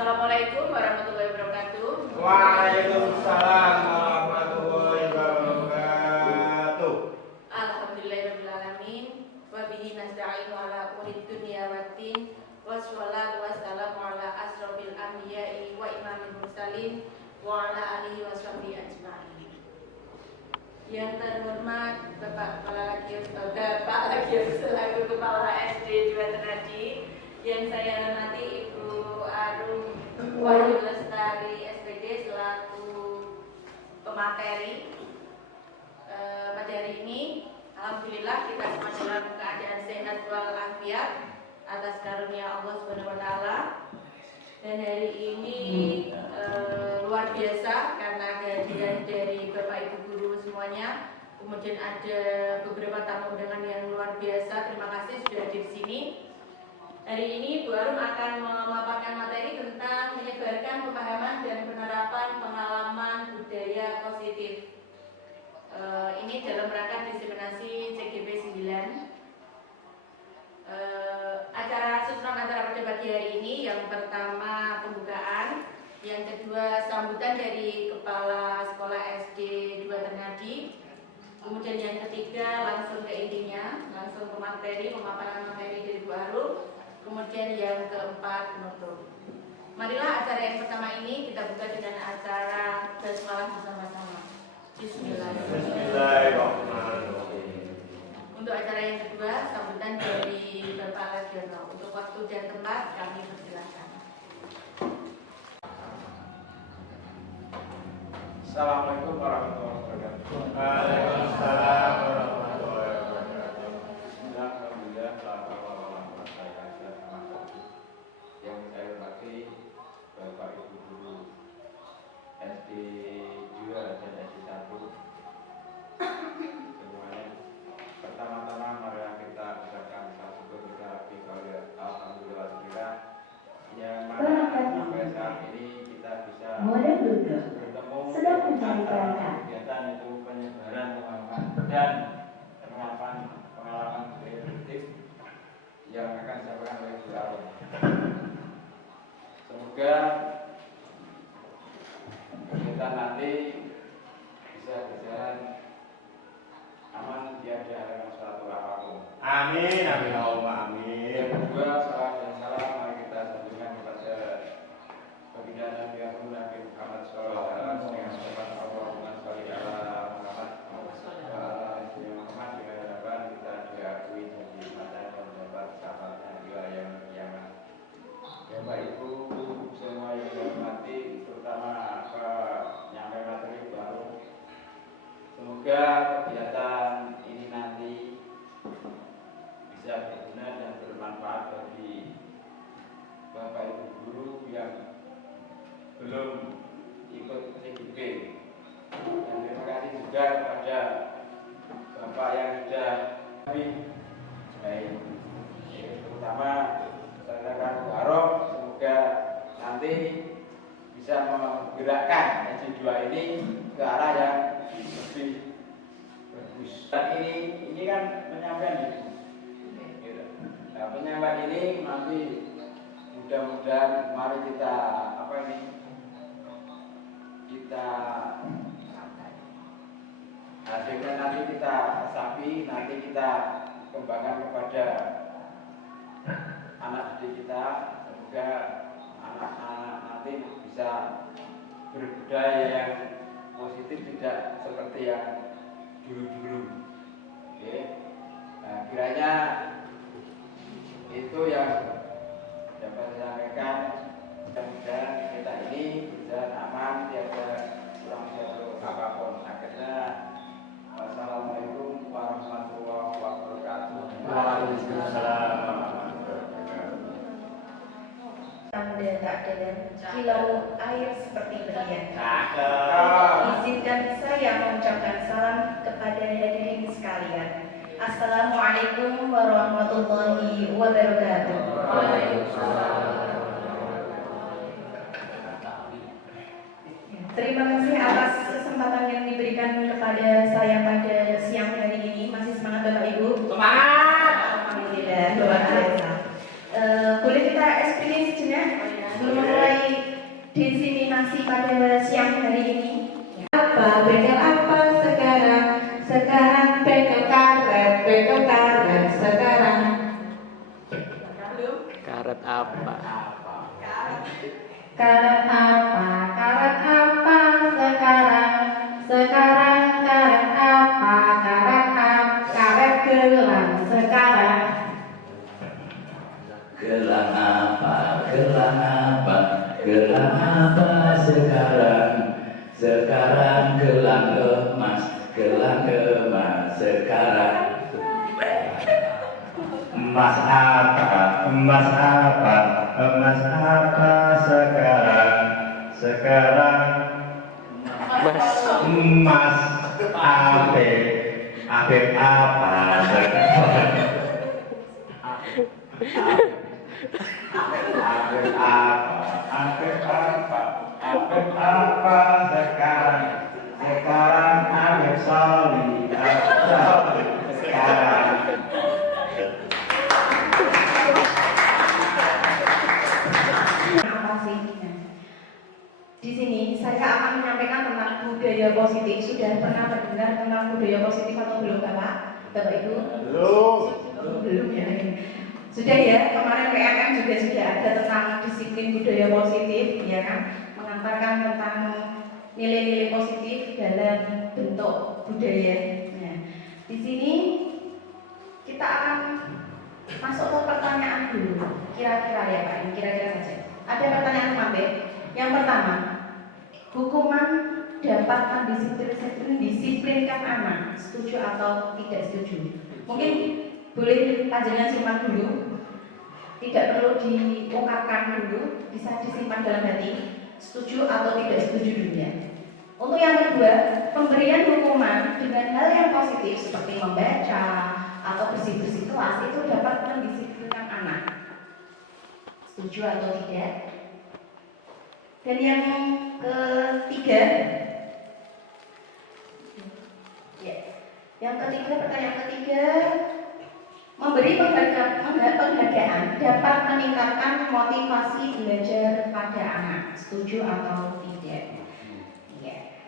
Assalamualaikum warahmatullahi wabarakatuh. Waalaikumsalam warahmatullahi wabarakatuh. Alhamdulillahirabbil alamin wa bihi nasta'inu ala umuri dunya waddin wassalatu wassalamu ala asrofil anbiya'i wa imamil mursalin wa ala alihi washabihi ajma'in. Yang terhormat Bapak Lagi selaku Kepala SD 2 Ternadi, yang saya hormati Ibu Arum Wahyu Lestari SPD selaku pemateri. Pada hari ini alhamdulillah kita semua dalam keadaan sehat walafiat atas karunia Allah Subhanahu wa taala. Dan hari ini luar biasa karena kehadiran dari Bapak Ibu guru semuanya. Kemudian ada beberapa tamu undangan yang luar biasa. Terima kasih sudah hadir di sini. Hari ini Bu Arum akan memaparkan materi tentang menyebarkan pemahaman dan penerapan pengalaman budaya positif. Ini dalam rangka diseminasi CGP 9. Susunan acara pada pagi hari ini, yang pertama pembukaan, yang kedua sambutan dari Kepala Sekolah SD 2 Ternadi, kemudian yang ketiga langsung ke intinya, langsung ke materi, pemaparan materi dari Bu Arum. Kemudian yang keempat penutup. Marilah acara yang pertama ini kita buka dengan acara basmalah bersama-sama. Bismillahirrahmanirrahim. Untuk acara yang kedua sambutan dari Bapak Lagiono. Untuk waktu dan tempat kami persilahkan. Assalamualaikum warahmatullahi wabarakatuh. Waalaikumsalam warahmatullahi wabarakatuh. Alhamdulillah, yang saya hormati Bapak Ibu guru SD 2 dan SD 1 semuanya. Pertama-tama mari kita ucapkan syukur kita alhamdulillah yang mana sampai saat ini kita bisa bertemu sedang mencari perangkat. Kegiatan itu penyebaran pengalaman dan penerapan pengalaman budaya positif yang akan disampaikan oleh Bu Arum. Semoga kegiatan nanti bisa berjalan aman, tiada halangan suatu apapun. Amin, amin, Allahumma amin. Yang kedua, salam dan salam mari kita sanjungkan kepada baginda Nabi Muhammad sallallahu alaihi wasallam dengan sopan Allahumma sholli ala Muhammad wa ala ali Muhammad, dengan harapan kita diakui jadi mata dan mendapat sahabatnya ila yang kiamat. Bapak Ibu semua yang dihormati, terutama penyampaian materi baru, semoga kegiatan ini nanti bisa berguna dan bermanfaat bagi Bapak Ibu guru yang belum ikut CGP. Dan terima kasih juga kepada Bapak yang sudah lebih baik, terutama rekan Bu Arum. Semoga nanti bisa menggerakkan SD 2 ini ke arah yang lebih bagus. Dan ini kan penyampaian gitu. Nah, penyampaian ini nanti mudah-mudahan mari kita kita hasilnya nanti kita resapi, nanti kita kembangkan kepada anak didik kita. Semoga anak-anak nanti bisa berbudaya yang positif, tidak seperti yang dulu-dulu. Oke. Nah, kiranya itu yang dapat saya sampaikan. Mudah-mudahan kita ini berjalan aman, tiada kurang satu apapun. Akhirnya, wassalamualaikum warahmatullahi wabarakatuh. Waalaikumsalam. Muda tak dalam kilau air seperti berlian. Cakep. Izinkan saya mengucapkan salam kepada hadirin sekalian. Assalamualaikum warahmatullahi wabarakatuh. Terima kasih atas kesempatan yang diberikan kepada saya pada siang hari ini. Masih semangat Bapak Ibu? Semangat. Alhamdulillah, luar biasa. Boleh kita explain sejenak sebelum memulai sekarang bekel karet sekarang. Karet apa? Karet apa sekarang? Sekarang karet apa? Karet gelang sekarang. Gelang apa? Gelang apa? Gelang apa sekarang? Sekarang gelang emas sekarang. Emas apa? Emas apa? Emas apa sekarang? Sekarang emas Apik apa sekarang? Apik apa sekarang? Sekarang Apik Soli sekarang. Apa sih? Nah, di sini saya akan menyampaikan tentang budaya positif. Sudah pernah mendengar tentang budaya positif atau belum, Bapak Ibu? Belum ya. Sudah ya, kemarin PMM juga sudah ada tentang disiplin budaya positif, ya kan? Mengantarkan tentang nilai-nilai positif dalam bentuk budaya. Nah, di sini kita akan masuk ke pertanyaan dulu. Kira-kira ya Pak, ini kira-kira saja. Ada pertanyaan sampai. Yang pertama, hukuman dapat mendisiplinkan anak, setuju atau tidak setuju? Mungkin boleh panjenengan simpan dulu, tidak perlu diungkapkan dulu, bisa disimpan dalam hati, setuju atau tidak setuju dulu ya. Untuk yang kedua, pemberian hukuman dengan hal yang positif seperti membaca atau bersih-bersih kelas itu dapat mendisiplinkan anak, setuju atau tidak? Dan yang ketiga, ya, pertanyaan ketiga, memberi penghargaan dapat meningkatkan motivasi belajar pada anak, setuju atau tidak? Ya.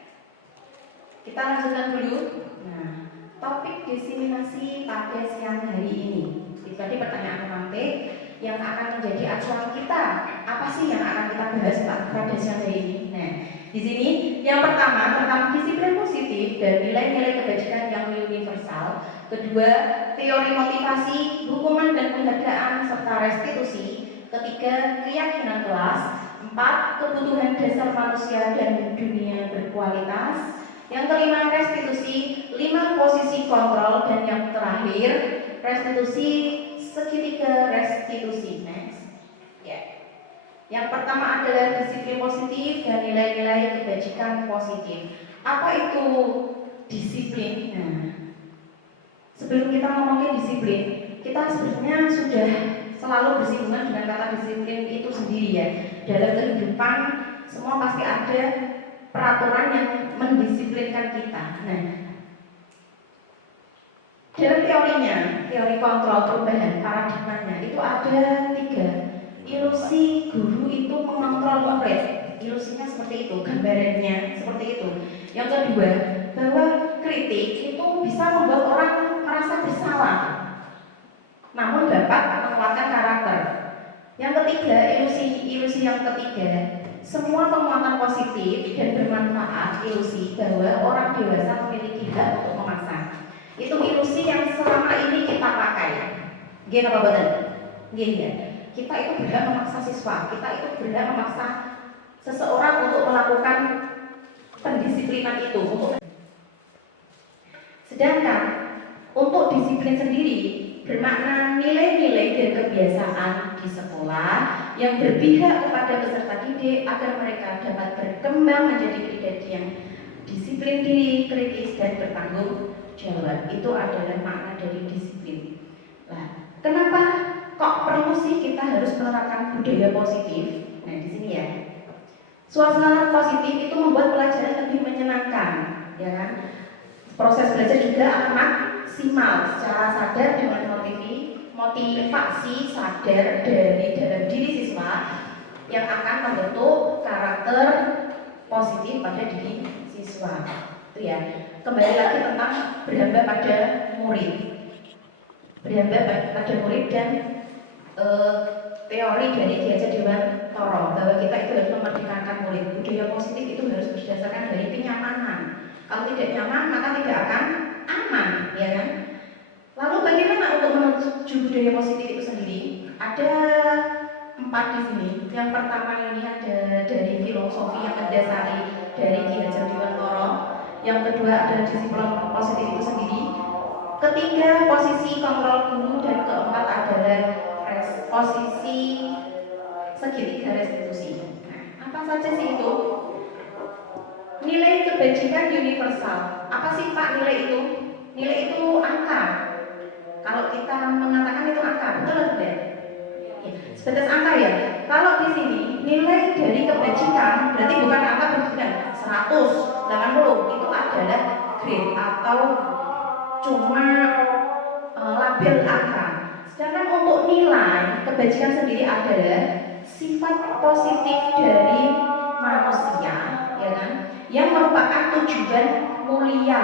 Kita lanjutkan dulu. Nah, topik diseminasi pada siang hari ini. Jadi pertanyaan nanti yang akan menjadi acuan kita. Apa sih yang akan kita bahas pada siang hari ini? Nah, di sini yang pertama tentang disiplin positif dan nilai-nilai kebajikan yang universal. Kedua, teori motivasi, hukuman dan penghargaan serta restitusi. Ketiga, keyakinan kelas. Empat, kebutuhan dasar manusia dan dunia berkualitas. Yang kelima, restitusi. Lima, posisi kontrol. Dan yang terakhir, restitusi segitiga restitusi. Next. Ya. Yang pertama adalah disiplin positif dan nilai-nilai kebajikan positif. Apa itu disiplin? Nah, sebelum kita ngomongin disiplin, kita sebenarnya sudah selalu bersinggungan dengan kata disiplin itu sendiri ya. Dalam kehidupan semua pasti ada peraturan yang mendisiplinkan kita. Nah, dalam teorinya, teori kontrol perubahan paradigmanya itu ada 3. Ilusi guru itu mengontrol murid. Ilusinya seperti itu, gambarannya seperti itu. Yang kedua, bahwa kritik itu bisa membuat orang merasa bersalah, namun dapat menguatkan karakter. Yang ketiga, ilusi yang ketiga, semua penguatan positif dan bermanfaat. Ilusi bahwa orang dewasa memiliki hak untuk memaksa. Itu ilusi yang selama ini kita pakai. Gini apa betul? Gini ya. Kita itu berhak memaksa siswa, kita itu berhak memaksa seseorang untuk melakukan pendisiplinan itu. Sedangkan untuk disiplin sendiri bermakna nilai-nilai dan kebiasaan di sekolah yang berpihak kepada peserta didik agar mereka dapat berkembang menjadi pribadi yang disiplin diri, kritis dan bertanggung jawab. Itu adalah makna dari disiplin. Nah, kenapa kok perlu sih kita harus menerapkan budaya positif? Nah, di sini ya. Suasana positif itu membuat pelajaran lebih menyenangkan, ya kan? Proses belajar juga akan maksimal secara sadar dengan motivasi sadar dari dalam diri siswa yang akan membentuk karakter positif pada diri siswa. Itu ya. kembali lagi tentang berhamba pada murid. Berhamba pada murid dan teori dari Ki Hajar Dewantara bahwa kita itu harus memerdekakan murid. Budaya positif itu harus berdasarkan dari kenyamanan. Kalau tidak nyaman maka tidak akan aman, ya kan? Lalu bagaimana untuk menuju budaya positif itu sendiri? Ada 4 di sini. Yang pertama ini ada dari filosofi yang mendasari dari Ki Hajar Dewantara. Yang kedua ada disiplin positif itu sendiri. Ketiga, posisi kontrol guru, dan keempat adalah posisi segitiga restitusi. Nah, apa saja sih itu? Nilai kebajikan universal. Apa sih Pak nilai itu? Nilai itu angka. Kalau kita mengatakan itu angka, betul atau tidak? Ya, sebatas angka ya. Kalau di sini nilai dari kebajikan berarti bukan angka kebajikan 100, 80 itu adalah grade atau cuma label angka. Sedangkan untuk nilai kebajikan sendiri adalah sifat positif dari manusia, ya kan, yang merupakan tujuan mulia.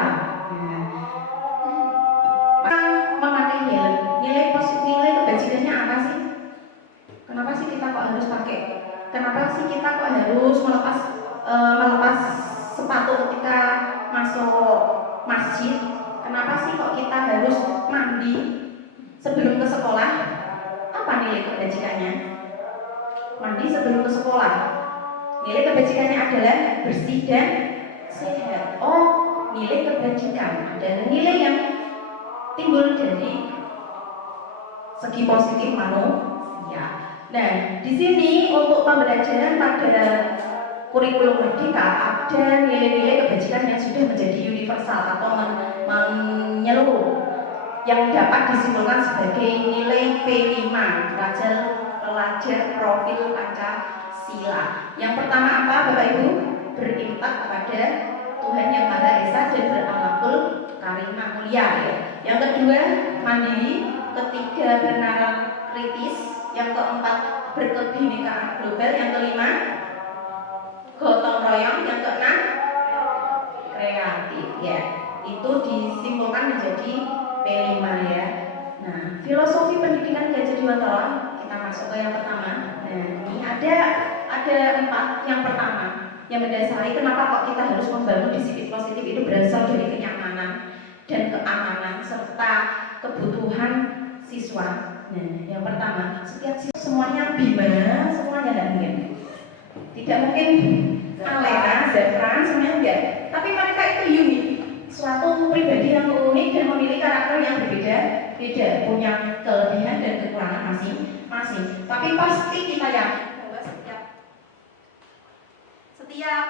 Memakai helm, nilai positif, nilai kebajikannya apa sih? Kenapa sih kita kok harus pakai? Kenapa sih kita kok harus melepas sepatu ketika masuk masjid? Kenapa sih kok kita harus mandi sebelum ke sekolah? Apa nilai kebajikannya? Mandi sebelum ke sekolah. Nilai kebajikannya adalah bersih dan sehat. Oh, nilai kebajikan adalah nilai yang timbul dari segi positif manusia. Nah, di sini untuk pembelajaran pada kurikulum merdeka ada nilai-nilai kebajikan yang sudah menjadi universal atau menyeluruh yang dapat disimpulkan sebagai nilai P5 pelajar profil Pancasila. Yang pertama apa Bapak Ibu? Berintak kepada Tuhan Yang Maha Esa dan berakhlakul karimah mulia, ya. Yang kedua mandiri, ketiga bernalar kritis, yang keempat berkebinekaan global, yang kelima gotong royong, yang keenam kreatif, ya. Itu disimpulkan menjadi P5, ya. Nah, filosofi pendidikan Ki Hajar Dewantara, kita masuk ke yang pertama. Nah, ini ada 4. Yang pertama yang mendasari kenapa kok kita harus membangun disiplin positif itu berasal dari kenyamanan dan keamanan serta kebutuhan siswa. Nah, yang pertama, setiap siswa semuanya Bima, semuanya tidak mungkin. Tidak mungkin Alena, Zafran, semuanya enggak. Tapi mereka itu unik, suatu pribadi yang unik dan memiliki karakter yang berbeda-beda, punya kelebihan dan kekurangan masing-masing. Tapi pasti kita yakin bahwa setiap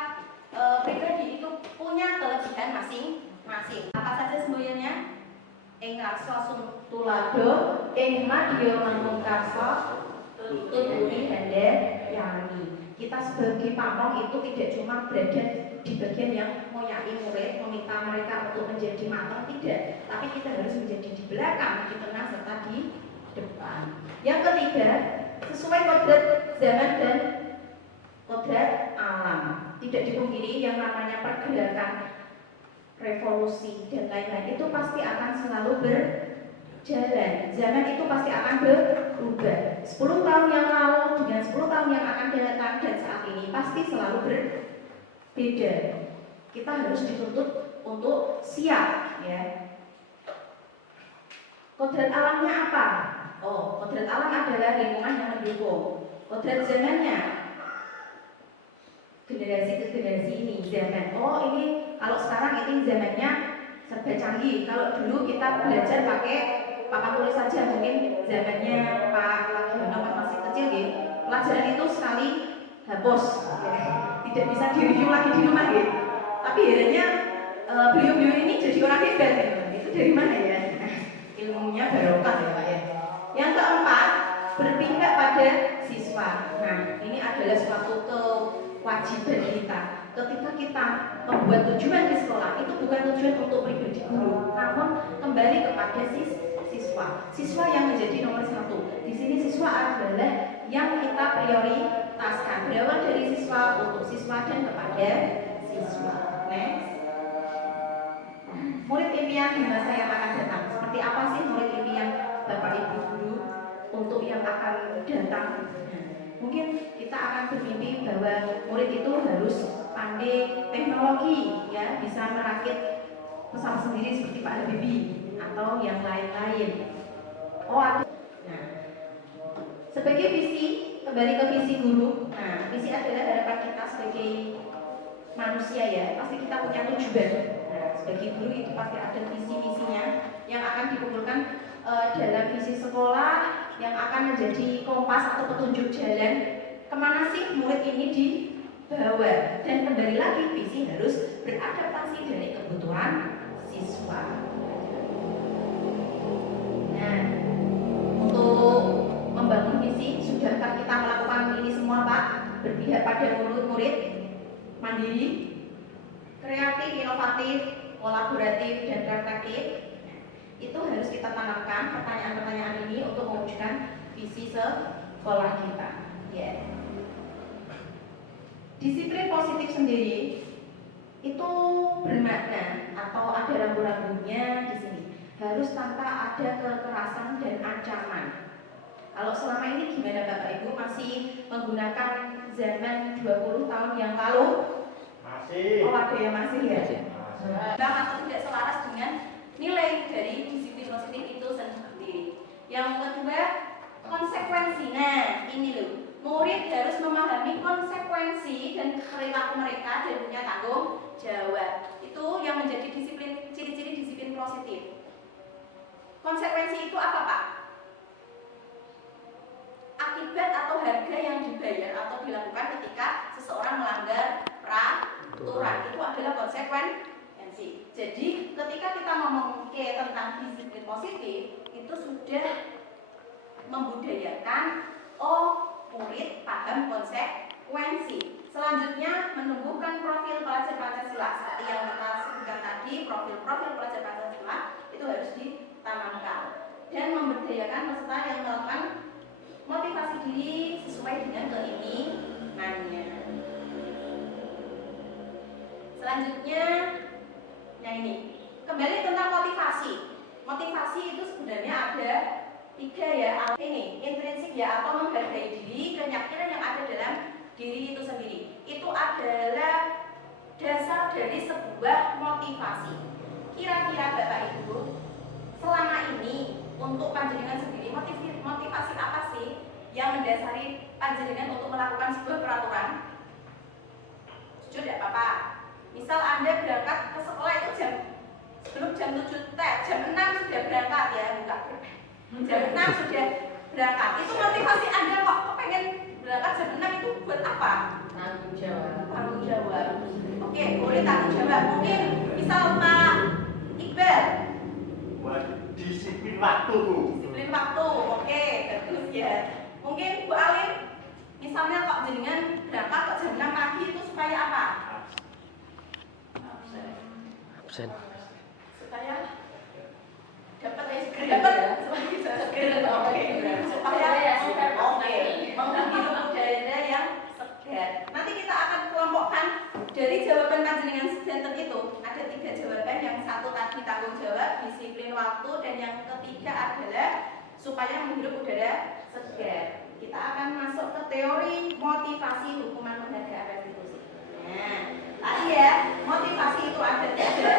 pribadi itu punya kelebihan masing-masing. Apa saja semboyannya? Ing raksa tulado, ing madya manungkarsa, tuturi handayani. Kita sebagai pamong itu tidak cuma berada di bagian yang moyai murid, meminta mereka untuk menjadi matang, tidak. Tapi kita harus menjadi di belakang, di tengah, serta di depan. Yang ketiga, sesuai kodrat zaman dan kodrat alam. Tidak dipungkiri yang namanya pergerakan revolusi dan lain-lain itu pasti akan selalu berjalan. Zaman itu pasti akan berubah. 10 tahun yang lalu dengan 10 tahun yang akan datang dan saat ini pasti selalu berbeda. Kita harus dituntut untuk siap, ya. Kodrat alamnya apa? Oh, kodrat alam adalah lingkungan yang mendukung. Kodrat zamannya generasi ke generasi ini zaman. Oh, ini kalau sekarang ini zamannya serba canggih. Kalau dulu kita belajar pakai papan tulis saja, mungkin zamannya Pak Lagiono pas masih kecil, gitu. Pelajaran itu sekali hapus, ya. Tidak bisa direview lagi di rumah, gitu. Tapi akhirnya beliau-beliau ini jadi orang hebat, ya. Itu dari mana ya? Ilmunya barokah ya Pak, ya. Yang keempat, berpihak pada siswa. Nah, ini adalah suatu kewajiban kita. Ketika kita membuat tujuan di sekolah, itu bukan tujuan untuk pribadi guru, namun kembali kepada siswa. Siswa yang menjadi nomor 1. Di sini siswa adalah yang kita prioritaskan. Berawal dari siswa, untuk siswa, dan kepada siswa. Next. murid impian di masa yang akan datang. Seperti apa sih murid impian Bapak Ibu guru untuk yang akan datang? Mungkin kita akan bermimpi bahwa murid itu harus pandai teknologi, ya, bisa merakit pesawat sendiri seperti Pak Habibie atau yang lain-lain. Oh, ada. Nah, sebagai visi, kembali ke visi guru. Nah, visi adalah harapan kita sebagai manusia, ya. Pasti kita punya tujuan. Nah, sebagai guru itu pasti ada visi misinya yang akan dikumpulkan dalam visi sekolah yang akan menjadi kompas atau petunjuk jalan kemana sih murid ini dibawa. Dan kembali lagi, visi harus beradaptasi dari kebutuhan siswa. Nah, untuk membangun visi, sudahkah kita melakukan ini semua, Pak? Berpihak pada murid-murid, mandiri, kreatif, inovatif, kolaboratif, dan reflektif. Itu harus kita tanamkan pertanyaan-pertanyaan ini untuk mewujudkan visi sekolah kita. Ya. Disiplin positif sendiri itu bermakna atau ada rambu-rambunya di sini. Harus tanpa ada kekerasan dan ancaman. Kalau selama ini gimana Bapak Ibu, masih menggunakan zaman 20 tahun yang lalu? Masih. Oh, ada yang masih, ya? Masih. Atau tidak selaras dengan nilai dari disiplin positif itu sendiri. Yang kedua, konsekuensi. Nah, ini loh, murid harus memahami konsekuensi dan perilaku mereka dan punya tanggung jawab. Itu yang menjadi disiplin, ciri-ciri disiplin positif. Konsekuensi itu apa, Pak? Akibat atau harga yang dibayar atau dilakukan ketika seseorang melanggar peraturan, itu adalah konsekuensi. Jadi ketika kita ngomong tentang disiplin positif, itu sudah membudayakan murid paham konsekuensi. Selanjutnya, menumbuhkan profil pelajar Pancasila. Seperti yang kita sebutkan tadi, profil-profil pelajar Pancasila itu harus ditanamkan dan memberdayakan peserta yang melakukan motivasi diri sesuai dengan keinginannya. Selanjutnya, nah ini kembali tentang motivasi. Motivasi itu sebenarnya ada 3, ya. Ini intrinsik, ya, atau menghargai diri, keyakinan yang ada dalam diri itu sendiri. Itu adalah dasar dari sebuah motivasi. Kira-kira Bapak Ibu, selama ini untuk panjenengan sendiri, motivasi apa sih yang mendasari panjenengan untuk melakukan sebuah peraturan? Jujur tidak apa-apa. Misal Anda berangkat ke sekolah itu sebelum jam 7, jam 6 sudah berangkat, ya, bukan? Jam 6 sudah berangkat. Itu motivasi Anda kok pengen berangkat jam 6 itu buat apa? Tanggung jawab. Tanggung jawab. Oke, boleh tanggung jawab. Mungkin misal Pak Iqbal, Buat disiplin waktu, Bu. disiplin waktu. Oke, bagus, ya. Mungkin Bu Alim, misalnya kok jenengan berangkat kok jam 6 pagi itu supaya apa? Absen. Supaya dapat menghirup udara yang segar. Nanti kita akan kelompokkan dari jawaban panjenengan sedanten itu ada 3 jawaban. Yang satu tadi tanggung jawab, disiplin waktu, dan yang ketiga adalah supaya menghirup udara segar. Kita akan masuk ke teori motivasi hukuman penghargaan restitusi. Nah, tadi, ya, motivasi itu ada 3.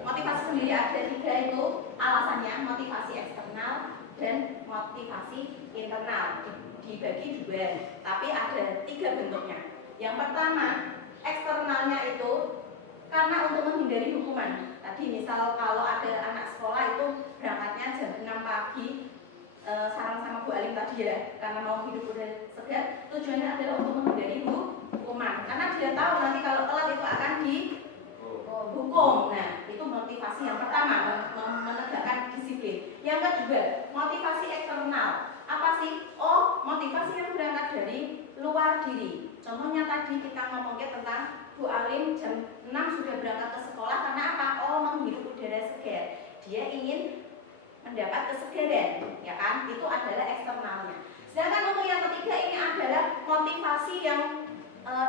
Motivasi sendiri ada 3 itu alasannya, motivasi eksternal dan motivasi internal. Dibagi 2, tapi ada 3 bentuknya. Yang pertama, eksternalnya itu karena untuk menghindari hukuman. Tadi misal kalau ada anak sekolah itu berangkatnya jam 6 pagi, sarang sama Bu Alim tadi, ya, karena mau hidup udara segar, tujuannya adalah untuk menghindari hukuman. Karena dia tahu nanti kalau telat itu akan dihukum. Nah, itu motivasi yang pertama, menegakkan disiplin. Yang kedua, motivasi eksternal. Apa sih? Motivasi yang berangkat dari luar diri. Contohnya tadi kita ngomongin tentang Bu Alim jam 6 sudah berangkat ke sekolah karena apa? Menghirup udara segar. Dia ingin mendapat kesegaran, ya kan? Itu adalah eksternalnya. Sedangkan untuk yang ketiga ini adalah motivasi yang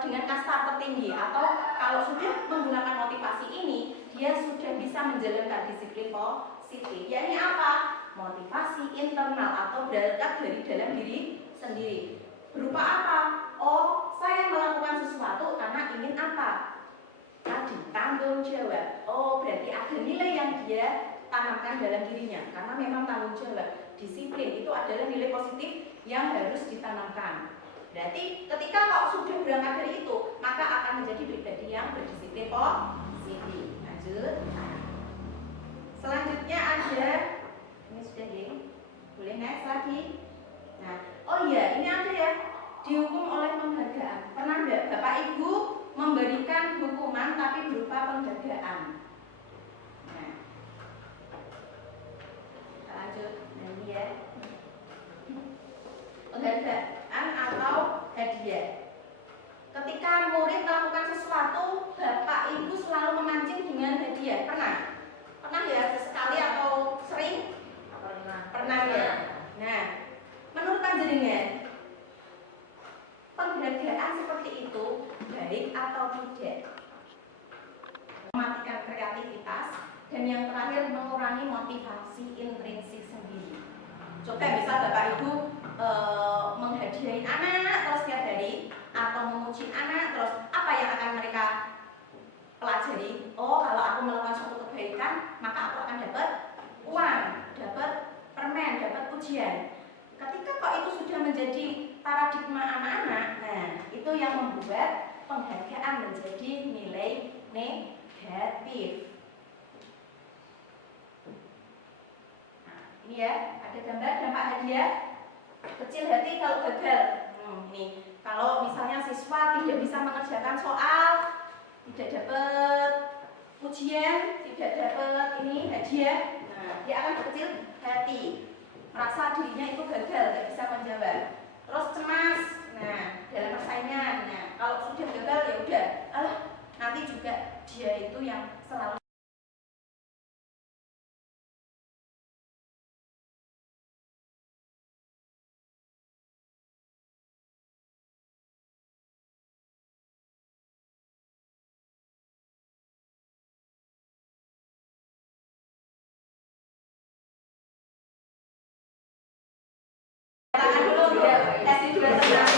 dengan kasta tertinggi, atau kalau sudah menggunakan motivasi ini, dia dia sudah bisa menjalankan disiplin positif. Yakni apa? Motivasi internal atau berangkat dari dalam diri sendiri. Berupa apa? Oh, saya melakukan sesuatu karena ingin apa? Tadi, tanggung jawab. Oh, berarti ada nilai yang dia tanamkan dalam dirinya. Karena memang tanggung jawab, disiplin itu adalah nilai positif yang harus ditanamkan. Berarti ketika kau sudah berangkat dari itu, maka akan menjadi pribadi yang berdisiplin positif. Lanjut. Selanjutnya ada, ini sudah ya, boleh next lagi. Nah, oh iya, ini ada ya, dihukum oleh penghargaan. Pernah enggak Bapak Ibu memberikan hukuman tapi berupa penghargaan? Nah, kita lanjut. Nah, ini ya, penghargaan atau hadiah. Ketika murid melakukan sesuatu, Bapak Ibu selalu memancing dengan hadiah. Pernah? Pernah ya, sesekali atau sering? Pernah ya. Nah, menurut panjenengan, penghargaan seperti itu baik atau tidak? Mematikan kreativitas, dan yang terakhir mengurangi motivasi intrinsik sendiri. Coba misal Bapak Ibu menghadiahi anak terus tiap hari, atau memuji anak terus, apa yang akan mereka pelajari? Oh, kalau aku melakukan suatu kebaikan, maka aku akan dapat uang, dapat permen, dapat pujian. Ketika kok itu sudah menjadi paradigma anak-anak, nah itu yang membuat penghargaan menjadi nilai negatif. Nah, ini ya, ada gambar dampak hadiah. Kecil hati kalau gagal. Ini, kalau misalnya siswa tidak bisa mengerjakan soal, tidak dapat ujian, tidak dapat ini hadiah, nah dia akan berkecil hati, merasa dirinya itu gagal, tidak bisa menjawab, terus cemas. Nah, dalam persaingan, nah kalau sudah gagal ya udah, nanti juga dia itu yang selalu tangan dulu ya, tes dulu tenang.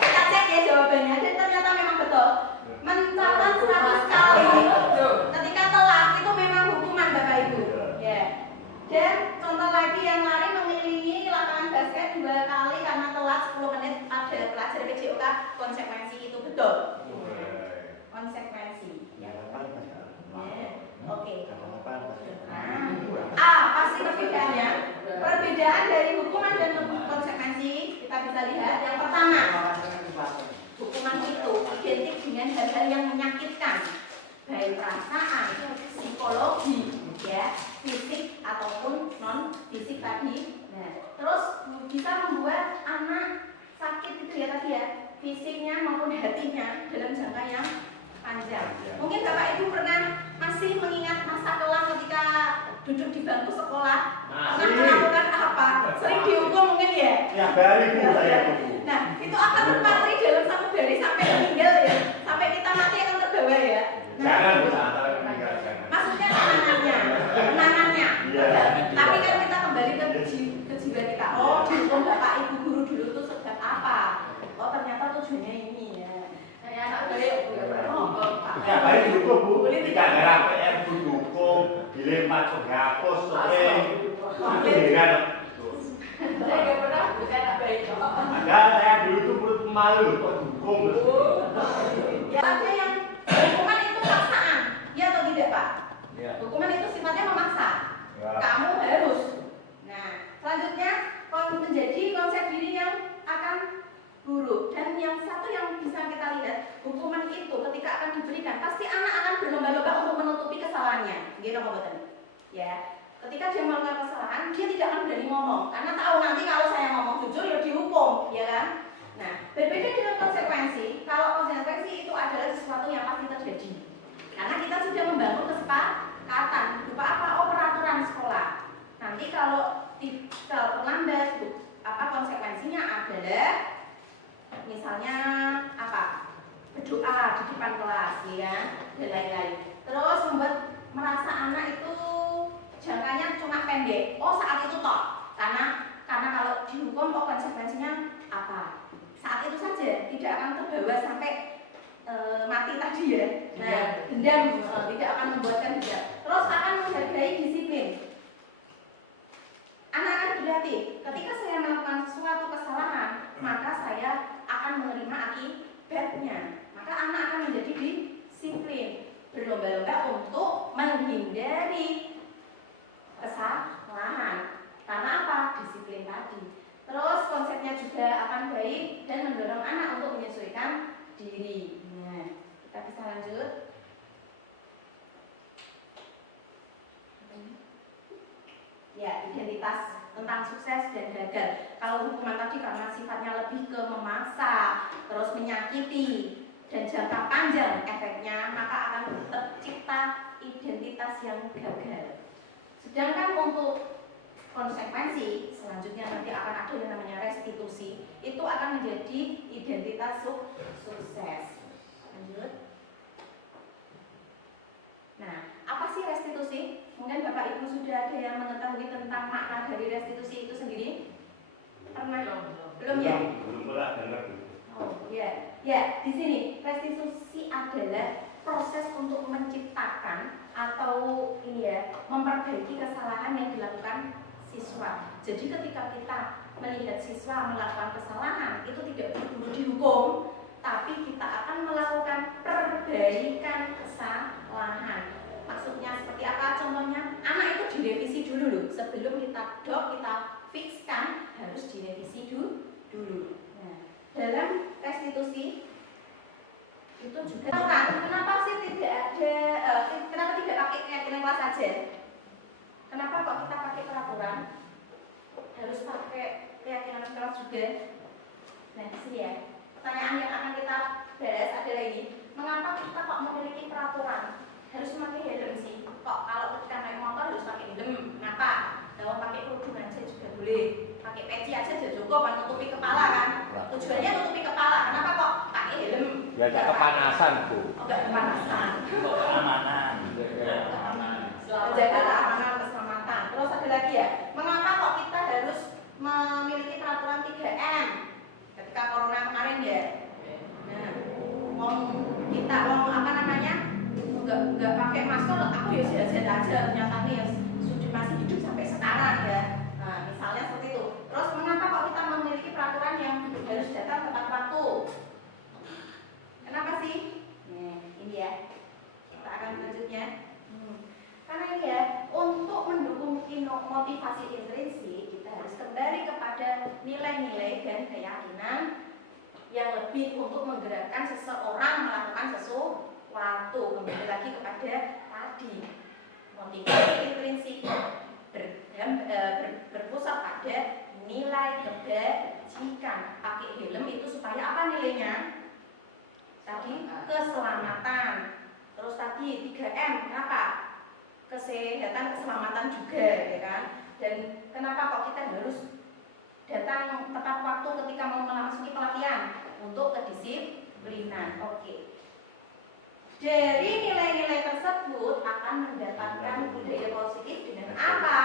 Kita cek ya jawabannya, dan ternyata memang betul. Mencatat 100 kali ketika telat itu memang hukuman Bapak Ibu. Ya. Dan contoh lagi yang lari mengelilingi lapangan basket 2 kali karena telat 10 menit, ada pelajar PJOK, konsekuensi itu betul. Konsekuensi. Ya. Oke. Pasti perbedaannya. Perbedaan dari hukuman dan konsekuensi kita bisa lihat. Yang pertama, hukuman itu identik dengan hal-hal yang menyakitkan, baik perasaan, psikologi, ya, fisik ataupun non fisik tadi. Nah, terus bisa membuat anak sakit itu ya tadi ya, fisiknya maupun hatinya dalam jangka yang panjang. Mungkin Bapak Ibu pernah masih mengingat masa kelam ketika duduk di bangku sekolah, pernah melakukan apa? Sering dihukum mungkin ya? Ya, dari Bu saya Bu. Nah, itu akan terpatri dalam satu baris sampai meninggal ya, sampai kita mati akan terbawa ya. Nah, Jangan Bu, antara meninggal jangan. maksudnya kenangannya. Iya. Tapi kan kita kembali ke jiwa kita. Oh, dihukum Bapak Ibu guru dulu tuh sebab apa? Oh, ternyata tujuannya ini ya. Saya anak baik. Ya, baik dihukum Bu. Tidak ada PR Bu dihukum, dilempar ke hapus, kan. Saya nggak pernah bukan anak baik. Ada saya dulu tuh perut malu kok dihukum. Ya, ada yang hukuman itu paksaan, ya atau tidak Pak? Ya. Hukuman itu sifatnya memaksa. Ya. Kamu harus. Nah, selanjutnya menjadi konsep diri yang akan buruk. Dan yang satu yang bisa kita lihat, hukuman itu ketika akan diberikan, pasti anak akan berlomba-lomba untuk menutupi kesalahannya. Gitu betul. Ya. Ketika dia melakukan kesalahan, dia tidak akan berani ngomong karena tahu nanti kalau saya ngomong jujur ya dihukum, ya kan? Nah, berbeda dengan konsekuensi. Kalau konsekuensi itu adalah sesuatu yang pasti terjadi. Karena kita sudah membangun kesepakatan berupa apa? Oh, peraturan sekolah. Nanti kalau terlambat, apa konsekuensinya adalah misalnya apa? Berdoa di depan kelas, ya. Dan pendek. Oh saat itu toh, karena kalau dihukum kok konsekuensinya apa? Saat itu saja, tidak akan terbawa sampai mati tadi ya. Nah, dendam tidak akan membuatkan dendam. Terus akan menghargai disiplin. Anak akan berlatih. Ketika saya melakukan suatu kesalahan, maka saya akan menerima akibatnya. Maka anak akan menjadi disiplin, berlomba-lomba untuk menghindari kesalahan. Karena apa? Disiplin tadi. Terus konsepnya juga akan baik dan mendorong anak untuk menyesuaikan diri. Nah, kita bisa lanjut. Ya, identitas tentang sukses dan gagal. Kalau hukuman tadi karena sifatnya lebih ke memaksa, terus menyakiti, dan jangka panjang efeknya, maka akan tercipta identitas yang gagal. Sedangkan untuk konsekuensi selanjutnya nanti akan ada yang namanya restitusi, itu akan menjadi identitas sukses. Lanjut. Nah, apa sih restitusi? Mungkin Bapak Ibu sudah ada yang mengetahui tentang makna dari restitusi itu sendiri? Pernah? Belum ya? Belum pernah dengar. Oh ya, ya di sini restitusi adalah proses untuk menciptakan atau ini ya memperbaiki kesalahan yang dilakukan siswa. Jadi ketika kita melihat siswa melakukan kesalahan itu tidak buru-buru dihukum, tapi kita akan melakukan perbaikan kesalahan. Maksudnya seperti apa? Contohnya, anak itu direvisi dulu loh. Sebelum kita kita fixkan harus direvisi dulu. Nah, dalam restitusi itu juga kenapa sih tidak ada kenapa tidak pakai keyakinan kelas saja? Kenapa kok kita pakai peraturan? Harus pakai keyakinan kelas juga. Nah, di sini ya. Pertanyaan yang akan kita bahas adalah ini. Mengapa kita kok memiliki peraturan harus memakai helm sih? Kok kalau ketika naik motor harus pakai helm? Kenapa? Kalau pakai kerudung aja juga boleh. Pakai peci aja cukup, menutupi kepala kan? Tujuannya nutupi kepala. Kenapa kok pakai helm? Biar gak kepanasan, Bu. Oh, gak kepanasan. Untuk keamanan. Menjaga keamanan keselamatan. Terus ada lagi ya, mengapa kok kita harus memiliki peraturan 3M ketika corona kemarin ya? Nah, kita apa namanya? Enggak pakai masker, aku ya sehat-sehat aja. Ternyata nih masih hidup sampai sekarang ya. Nah, misalnya seperti itu. Terus mengapa kok kita memiliki peraturan yang harus datang tepat waktu? Kenapa sih? Nah, ini ya. Kita akan lanjutnya. Karena ini ya, untuk mendukung motivasi intrinsik, kita harus kembali kepada nilai-nilai dan keyakinan yang lebih untuk menggerakkan seseorang melakukan sesuatu. Kembali lagi kepada tadi, motivasi intrinsik berpusat pada nilai kebajikan. Pakai helm itu supaya apa nilainya? Tadi keselamatan. Terus tadi 3M, kenapa? Kesehatan, keselamatan juga, ya kan? Dan kenapa kok kita harus datang tepat waktu ketika mau memasuki pelatihan untuk kedisiplinan? Oke. Dari nilai-nilai tersebut akan mendapatkan budaya positif dengan apa?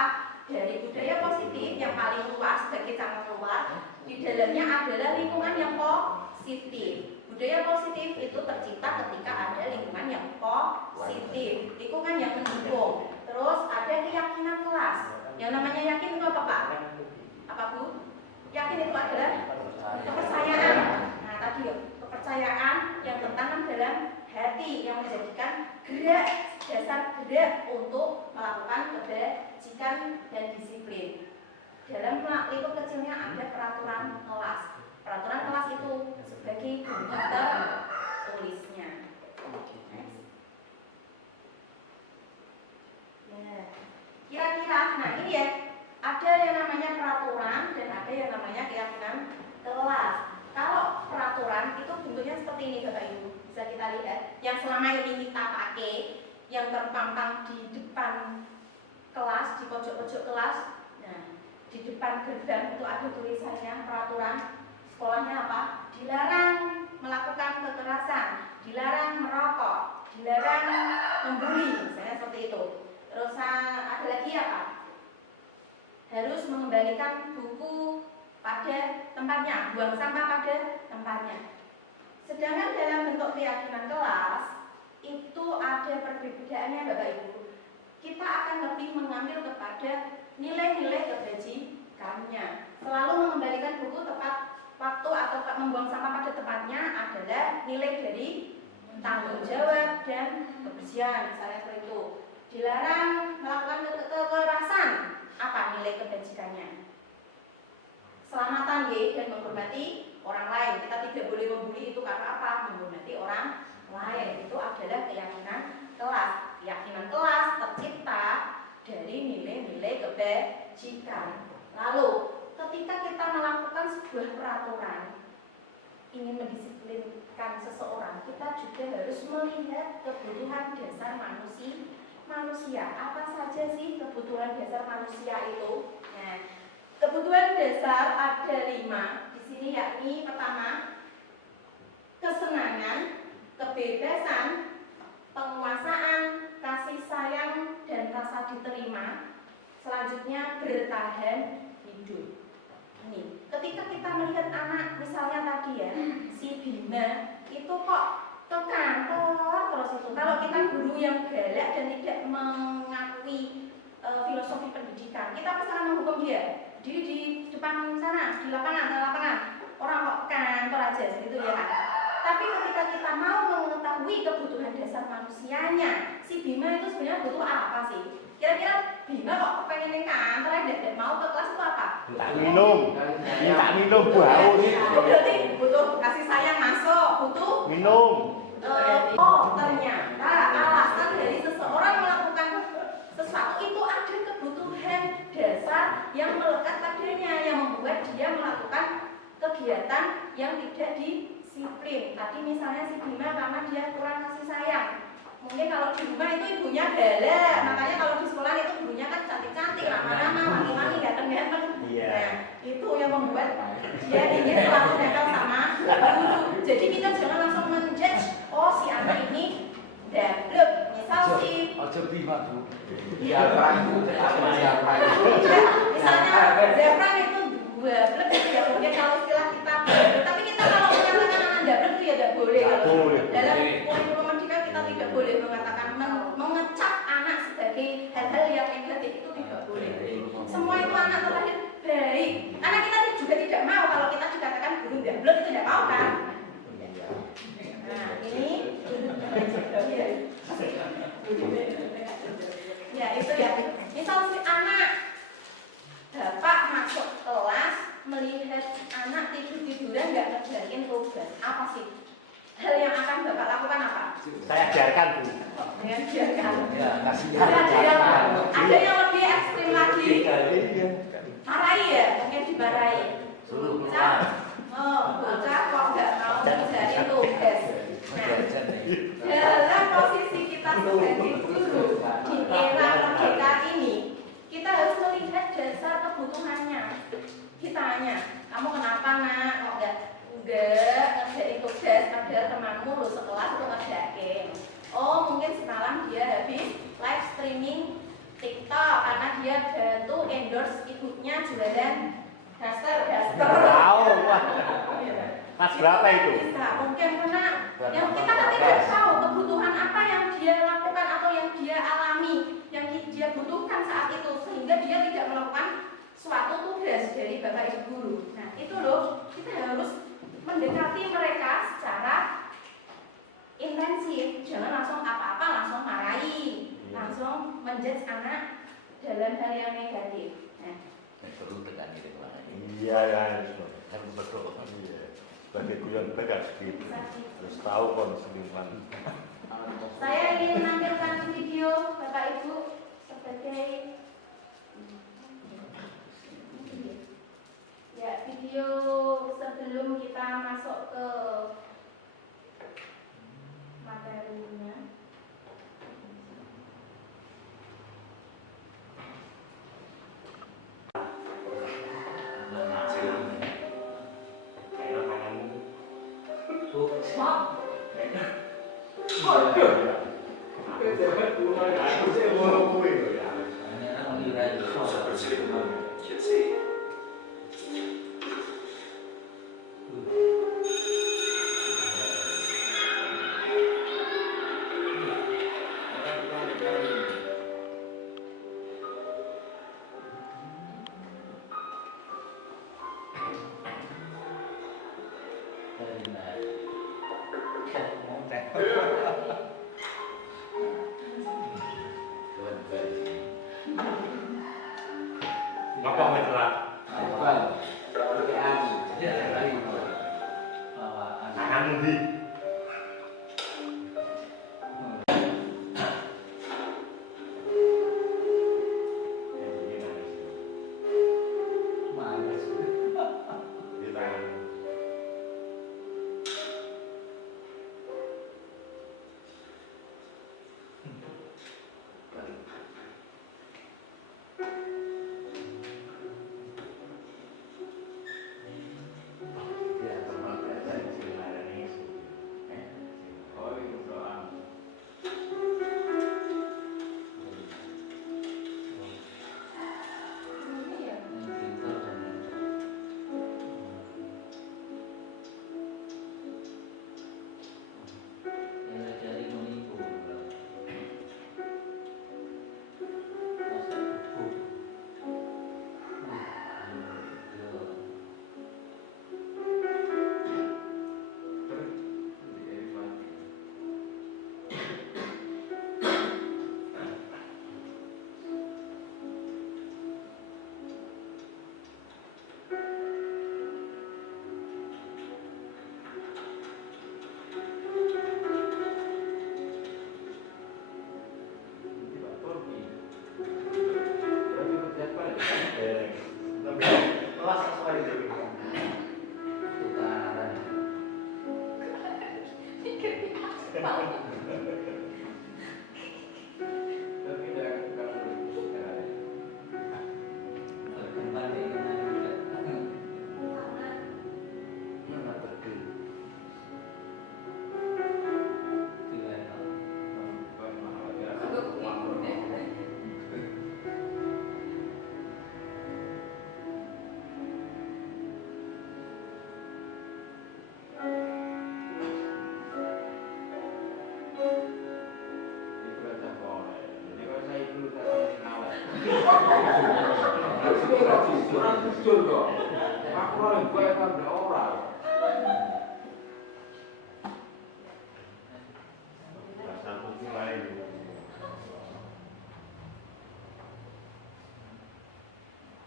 Dari budaya positif yang paling luas sebagai cabang luar, di dalamnya adalah lingkungan yang positif. Budaya positif itu tercipta ketika ada lingkungan yang positif, lingkungan yang mendukung. Terus ada keyakinan kelas. Yang namanya yakin itu apa Pak? Apa Bu? Yakin itu adalah kepercayaan. Nah tadi kepercayaan yang tertanam dalam hati yang menjadikan gerak, dasar gerak untuk melakukan kebajikan dan disiplin. Dalam lingkup kecilnya ada peraturan kelas. Peraturan kelas itu sebagai bentuk tertulisnya. Ya. Kira-kira, nah ini ya, ada yang namanya peraturan dan ada yang namanya keyakinan kelas. Kalau peraturan itu bentuknya seperti ini Bapak Ibu, bisa kita lihat. Yang selama ini kita pakai, yang terpampang di depan kelas, di pojok-pojok kelas. Nah, di depan gerbang itu ada tulisannya peraturan. Sekolahnya apa? Dilarang melakukan kekerasan, dilarang merokok, dilarang membuli, misalnya seperti itu. Terus ada lagi apa? mengembalikan buku pada tempatnya, buang sampah pada tempatnya. Sedangkan dalam bentuk keyakinan kelas itu ada perbedaannya Bapak Ibu. Kita akan lebih mengambil kepada nilai-nilai kebajikannya. Selalu mengembalikan buku tepat waktu atau membuang sampah pada tempatnya adalah nilai dari tanggung jawab dan kebersihan, misalnya seperti itu. Dilarang melakukan kekerasan, apa nilai kebajikannya? Keselamatan dan menghormati orang lain. Kita tidak boleh membuli itu karena apa? Menghormati orang lain. Itu adalah keyakinan kelas. Keyakinan kelas tercipta dari nilai-nilai kebajikan. Lalu, ketika kita melakukan sebuah peraturan, ingin mendisiplinkan seseorang, kita juga harus melihat kebutuhan dasar manusia. Apa saja sih kebutuhan dasar manusia itu? Nah, kebutuhan dasar ada 5 di sini, yakni pertama kesenangan, kebebasan, penguasaan, kasih sayang, dan rasa diterima. Selanjutnya bertahan hidup. Ini, ketika kita melihat anak, misalnya tadi ya, si Bima itu kok ke kantor terus itu. Kalau kita guru yang galak dan tidak mengakui filosofi pendidikan, kita pasti akan menghukum dia di depan sana, di lapangan. Orang kok kantor aja gitu ya kan. Tapi ketika kita mau mengetahui kebutuhan dasar manusianya, si Bima itu sebenarnya butuh apa sih? Kira-kira Bima kok pengen kantor dan mau ke kelas itu apa? Tak minum Bu haus. Berarti butuh kasih sayang masuk, butuh Minum. Ternyata alasan dari seseorang melakukan sesuatu itu ada kebutuhan dasar yang melekat padanya, yang membuat dia melakukan kegiatan yang tidak disiplin. Tadi misalnya si Bima karena dia kurang kasih sayang. Mungkin kalau di rumah itu ibunya galak, makanya kalau di sekolah itu gurunya kan cantik-cantik, ramah-ramah, wangi-wangi, ganteng-ganteng. Nah, itu yang membuat dia ingin selalu datang sama guru. Jadi kita jangan langsung menjudge, oh si anak ini dablek. Misal si misalnya Zefran itu dablek gitu ya, mungkin kalau istilah kita. Tapi kita kalau mengatakan anak dablek itu ya tidak boleh. Dalam kurikulum pendidikan kita tidak boleh mengatakan mengecap anak sebagai hal-hal yang negatif, itu tidak boleh. Semua itu anak terlahir baik. Karena kita juga tidak mau kalau kita dikatakan guru dablek, itu tidak mau kan? Nah ini ya itu ya. Misal si anak, bapak masuk kelas melihat anak tidur-tiduran nggak ngerjain tugas, apa sih hal yang akan bapak lakukan apa? Saya ajarkan Bu. Ajarkan. Ya, Ada yang lebih ekstrim lagi. Marahi ya, mungkin dimarahi. Bocah, bocah kok nggak mau ngerjain tugas. Nah, dalam posisi kita sebagai guru di era merdeka ini, kita harus melihat dasar kebutuhannya. Kita tanya, kamu kenapa nak kok nggak ngerjain tugas, padahal temanmu lu sekelas tuh ngerjain. Oh, mungkin semalam dia habis live streaming TikTok karena dia bantu endorse ibunya jualan daster. Tahu, wah. Mas berapa itu? Bisa, mungkin karena yang kita kan tidak tahu kebutuhan apa yang dia lakukan atau yang dia alami, yang dia butuhkan saat itu, sehingga dia tidak melakukan suatu tugas dari bapak ibu guru. Nah itu loh, kita harus mendekati mereka secara intensif, jangan langsung apa-apa langsung marahi, langsung menjudge anak dalam hal yang negatif. Nah, perlu tekan gitu Iya, harus berdoa. Sebagai guru yang tegas gitu, harus tahu kondisi lingkungan. Saya ingin menampilkan video Bapak Ibu sebagai ya video sebelum kita masuk ke materinya. Ngapa kowe telat? Tangan ndi?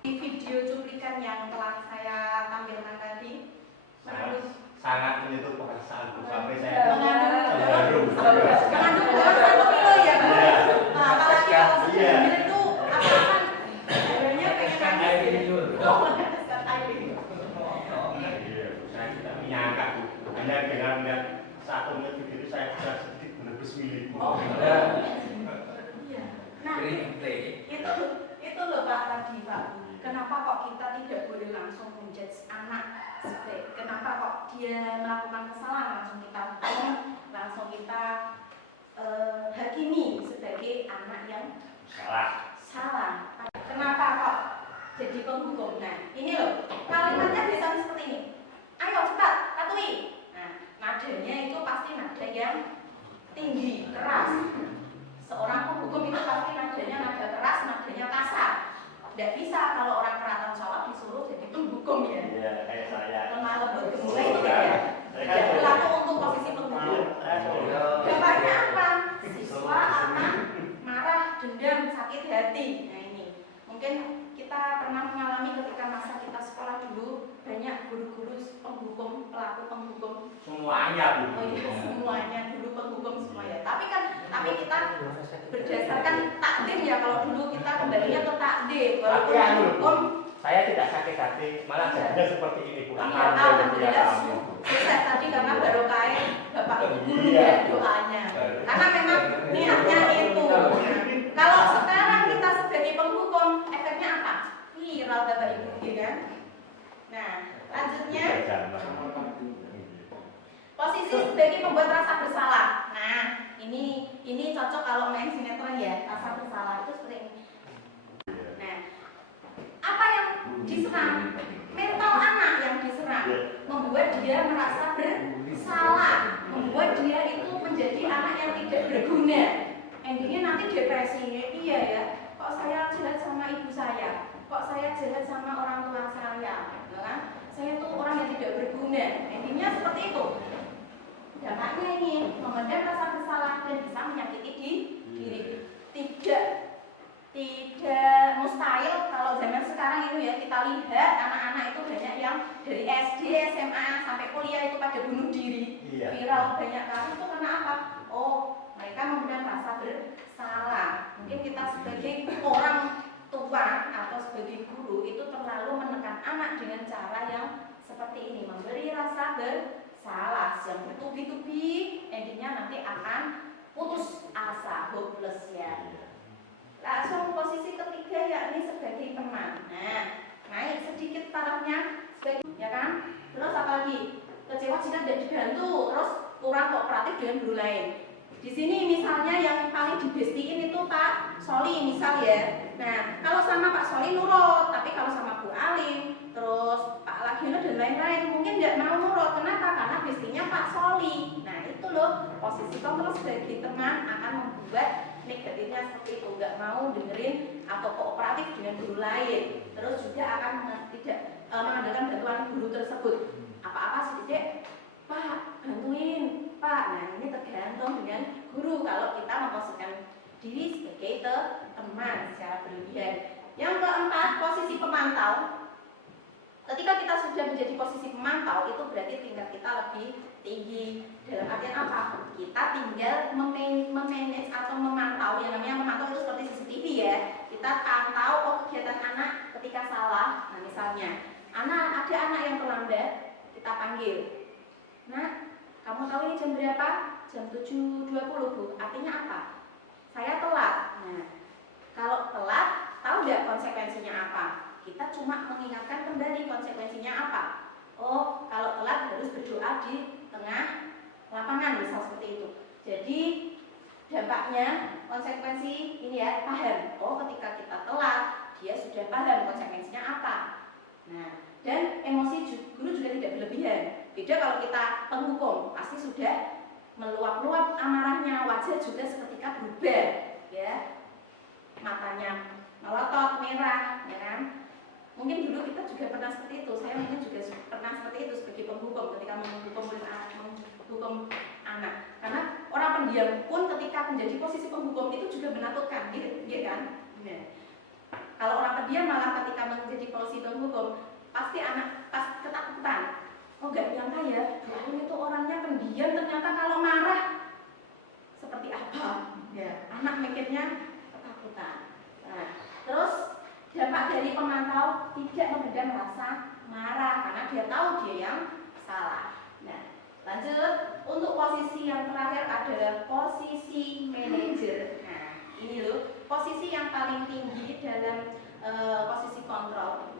Di video cuplikan yang telah saya tampilkan tadi, menurut Sangat menyentuh perasaanku sampai saya mengandung boros 1 kilo ya. Nah, kalau kita sendiri itu apaan? Sebenarnya pengen nangis. Saya tidak menyangka hanya dengan melihat 1 menit video itu saya bisa sedikit menebus milikku. Nah, itu loh Pak tadi Pak. Kenapa kok kita tidak boleh langsung menjudge anak? Kenapa kok dia melakukan kesalahan langsung kita hukum, langsung kita hakimi sebagai anak yang salah? Kenapa kok jadi penghukum? Nah, ini loh kalimatnya biasanya seperti ini. Ayo cepat patuhi. Nah, nadanya itu pasti nada yang tinggi, keras. Seorang penghukum itu pasti nadanya nada keras, nadanya kasar. Tidak bisa kalau orang keraton sholat disuruh jadi penghukum ya. Iya, kayak saya. Lemah lembut gemulai itu tidak berlaku untuk posisi penghukum. Dampaknya apa? Siswa akan marah, dendam, sakit hati. Nah ini mungkin kita pernah mengalami ketika masa kita sekolah dulu, banyak guru-guru penghukum, pelaku penghukum. Semuanya Bu. Oh iya, semuanya dulu penghukum semua ya. Tapi kita berdasarkan takdim ya, kalau dulu kita kembalinya ke takdim. Walaupun penghukum saya tidak sakit hati, malah jadinya seperti ini Bu. iya, alhamdulillah sukses tadi karena baru kain Bapak Ibu guru dan doanya. Karena memang niatnya itu. Kalau sekarang kita sebagai penghukum, efeknya apa? Viral Bapak Ibu, ya kan? Nah, lanjutnya posisi sebagai pembuat rasa bersalah. Nah, ini cocok kalau main sinetron ya, rasa bersalah itu seperti ini. Nah, apa yang mental anak yang diserang, membuat dia merasa bersalah, membuat dia itu menjadi anak yang tidak berguna. Endingnya nanti depresi. Iya ya, kok saya jahat sama ibu saya, kok saya jahat sama orang tua saya, ya kan? Saya tuh orang yang tidak berguna. Endingnya seperti itu. Dampaknya ini memendam rasa bersalah dan bisa menyakiti diri. Tidak mustahil kalau zaman sekarang itu ya, kita lihat anak-anak itu banyak yang dari SD, SMA sampai kuliah itu pada bunuh diri. Viral banyak kali itu karena apa? Oh, mereka memendam rasa bersalah. Mungkin kita sebagai orang tua atau sebagai guru itu terlalu menekan anak dengan cara yang seperti ini, memberi rasa bersalah yang bertubi-tubi, endingnya nanti akan putus asa, hopeless ya. Langsung posisi ketiga yakni sebagai teman. Nah, naik sedikit tarafnya sebagai, ya kan? Terus apa lagi? Kecewa jika tidak dibantu, terus kurang kooperatif dengan guru lain. Di sini misalnya yang paling dibestiin itu Pak Soli misal ya. Nah, kalau sama Pak Soli nurut, tapi kalau sama Bu Alim, terus Pak Lagiono dan lain-lain mungkin tidak mau nurut. Kenapa? Karena bestinya Pak Soli. Nah, itu loh posisi kontrol sebagai teman akan membuat negatifnya seperti itu, nggak mau dengerin atau kooperatif dengan guru lain. Terus juga akan tidak mengandalkan bantuan guru tersebut. Apa-apa sih Dek? Pak, bantuin Pak. Nah, ini tergantung dengan guru kalau kita memposisikan diri sebagai teman secara berlebihan. Yang keempat, posisi pemantau. Ketika kita sudah menjadi posisi pemantau, itu berarti tingkat kita lebih tinggi. Dalam artian apa? Kita tinggal memanage atau memantau. Yang namanya memantau itu seperti CCTV ya. Kita pantau oh kegiatan anak ketika salah. Nah, misalnya ada anak yang terlambat, kita panggil. Nah, kamu tahu ini jam berapa? Jam 7.20 Bu. Artinya apa? Saya telat. Nah, kalau telat, tahu nggak konsekuensinya apa? Kita cuma mengingatkan kembali konsekuensinya apa. Oh, kalau telat harus berdoa di tengah lapangan, misal seperti itu. Jadi dampaknya, konsekuensi ini ya, paham. Oh, ketika kita telat, dia sudah paham konsekuensinya apa. Nah, dan emosi guru juga tidak berlebihan. Beda kalau kita penghukum, pasti sudah meluap-luap amarahnya, wajah juga seketika berubah, ya, matanya melotot, merah, ya kan? Mungkin dulu kita juga pernah seperti itu. Saya mungkin juga pernah seperti itu sebagai penghukum ketika menghukum anak. Karena orang pendiam pun ketika menjadi posisi penghukum itu juga menakutkan, gitu kan? Nah, kalau orang pendiam malah ketika menjadi posisi penghukum, pasti anak pas ketakutan. Oh, nggak nyangka ya, itu orangnya pendiam, ternyata kalau marah seperti apa? Ya, anak mikirnya ketakutan. Nah, terus dampak dari pemantau tidak memendam rasa marah karena dia tahu dia yang salah. Nah, lanjut untuk posisi yang terakhir adalah posisi manajer. Nah, ini loh posisi yang paling tinggi dalam posisi kontrol.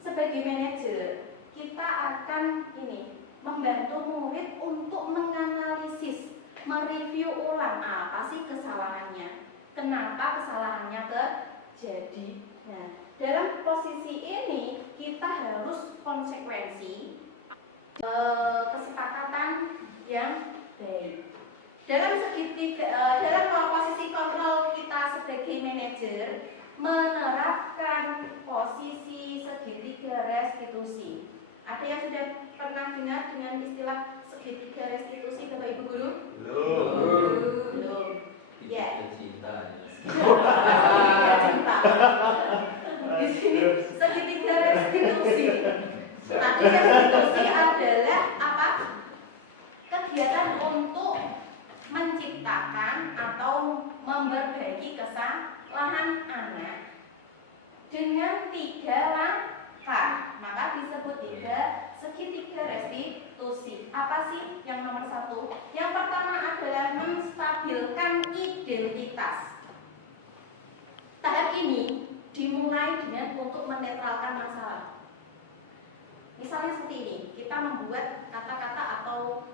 Sebagai manajer, kita akan membantu murid untuk menganalisis, mereview ulang apa sih kesalahannya, kenapa kesalahannya terjadi. Nah, dalam posisi ini kita harus konsekuensi, kesepakatan yang baik. Dalam posisi kontrol kita sebagai manajer menerapkan posisi segitiga restitusi. Ada yang sudah pernah dengar dengan istilah segitiga restitusi, Bapak Ibu Guru? Belum. Ya. Cinta. Di sini segitiga restitusi. Tadi restitusi adalah apa? Kegiatan untuk menciptakan atau memperbaiki kesalahan anak dengan 3 langkah. Maka disebut segitiga restitusi. Apa sih yang nomor 1? Yang pertama adalah menstabilkan identitas. Tahap ini dimulai dengan untuk menetralkan masalah. Misalnya seperti ini, kita membuat kata-kata atau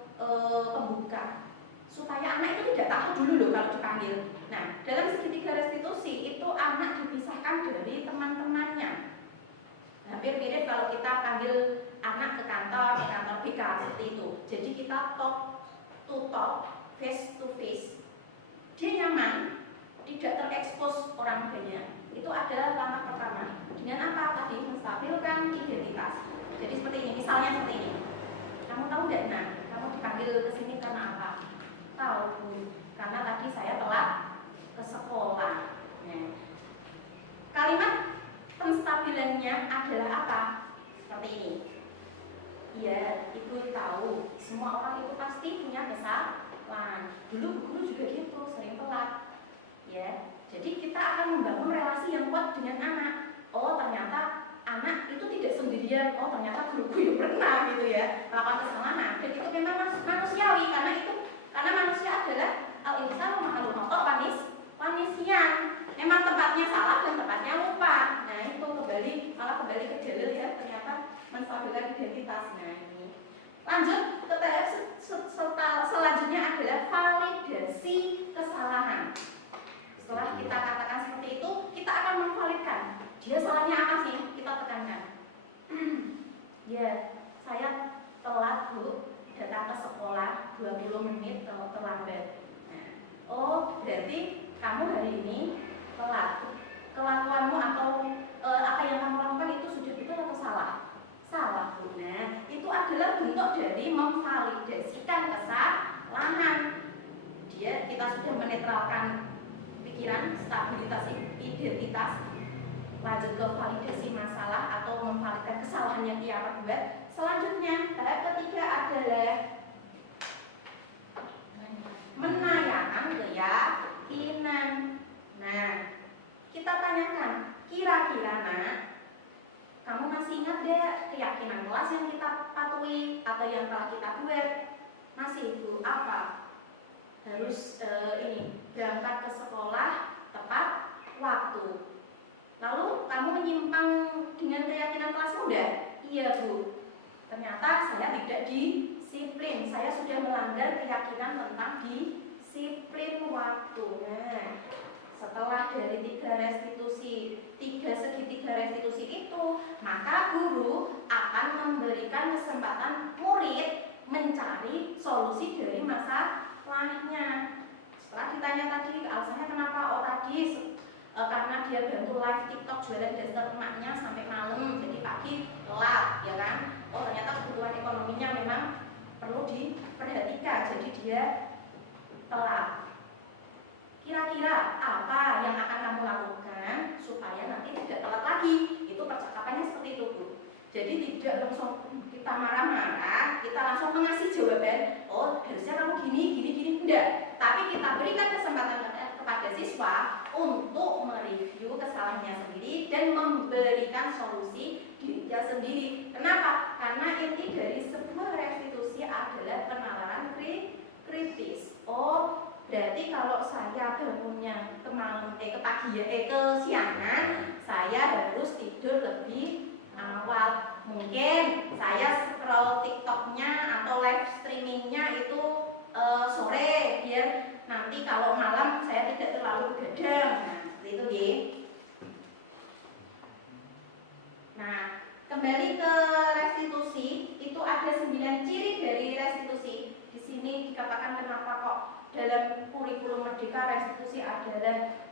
pembuka supaya anak itu tidak takut dulu loh kalau dipanggil. Nah, dalam segitiga restitusi itu anak dipisahkan dari teman-temannya. Hampir mirip kalau kita panggil anak ke kantor BK seperti itu. Jadi kita talk to talk, face to face. Dia nyaman, tidak terekspos orang banyak. Itu adalah langkah pertama. Dengan apa tadi? Menstabilkan identitas. Jadi seperti ini, misalnya seperti ini. Kamu tahu nggak, Nah, kamu dipanggil ke sini karena apa? Tahu, Bu. Karena tadi saya telat ke sekolah. Nah, kalimat penstabilannya adalah apa? Seperti ini. Iya, Ibu tahu. Semua orang itu pasti punya kesalahan. Dulu guru juga gitu, sering telat. Ya, jadi kita akan membangun relasi yang kuat dengan anak. Oh, ternyata anak itu tidak sendirian. Oh, ternyata guruku yang pernah gitu ya melakukan kesalahan. Dan itu memang manusiawi karena manusia adalah al-insanu ma'al khata' wanisian. Memang tempatnya salah dan tempatnya lupa. Nah, itu kembali ke dalil ya, ternyata menstabilkan identitas. Nah, ini. Lanjut ke tahap selanjutnya adalah validasi kesalahan. Setelah kita katakan seperti itu, kita akan memvalidkan. Dia salahnya apa sih? Kita tekankan. Ya, saya telat, Bu, datang ke sekolah 20 menit terlambat. Nah, oh, berarti kamu hari ini telat. Kelakuanmu atau apa yang kamu lakukan itu sudah betul atau salah? Salah, Bu. Nah, itu adalah bentuk dari memvalidasikan kesalahan. Kita sudah menetralkan pikiran, stabilitas identitas, lanjut ke validasi masalah atau memvalidasi kesalahan yang ia perbuat. Selanjutnya, tahap ketiga adalah menanyakan keyakinan. Nah, kita tanyakan, kira-kira Nak, kamu masih ingat deh keyakinan kelas yang kita patuhi atau yang telah kita buat? Masih, Bu. Apa? Harus berangkat ke sekolah tepat waktu. Lalu kamu menyimpang dengan keyakinan kelasmu enggak? Iya, Bu. Ternyata saya tidak disiplin. Saya sudah melanggar keyakinan tentang disiplin waktu. Nah, setelah dari segitiga restitusi itu, maka guru akan memberikan kesempatan murid mencari solusi dari masalahnya. Setelah ditanya tadi alasannya kenapa, oh tadi karena dia bantu live TikTok jualan daster emaknya sampai malam, jadi pagi telat, ya kan? Oh ternyata kebutuhan ekonominya memang perlu diperhatikan, jadi dia telat. Kira-kira apa yang akan kamu lakukan supaya nanti tidak telat lagi? Itu percakapannya seperti itu, Bu. Jadi tidak langsung kita marah-marah, kita langsung mengasih jawaban, oh harusnya kamu gini, enggak. Tapi kita berikan kesempatan kepada siswa untuk mereview kesalahannya sendiri dan memberikan solusi dirinya sendiri. Kenapa? Karena inti dari sebuah restitusi adalah penalaran kritis. Oh, berarti kalau saya bangunnya kesiangan, saya harus tidur lebih awal. Mungkin saya scroll TikToknya atau live streamingnya itu sore, biar nanti kalau malam saya tidak terlalu begadang. Nah, seperti itu ya. Nah, kembali ke restitusi, itu ada 9 ciri dari restitusi. Di sini dikatakan kenapa kok dalam kurikulum Merdeka restitusi adalah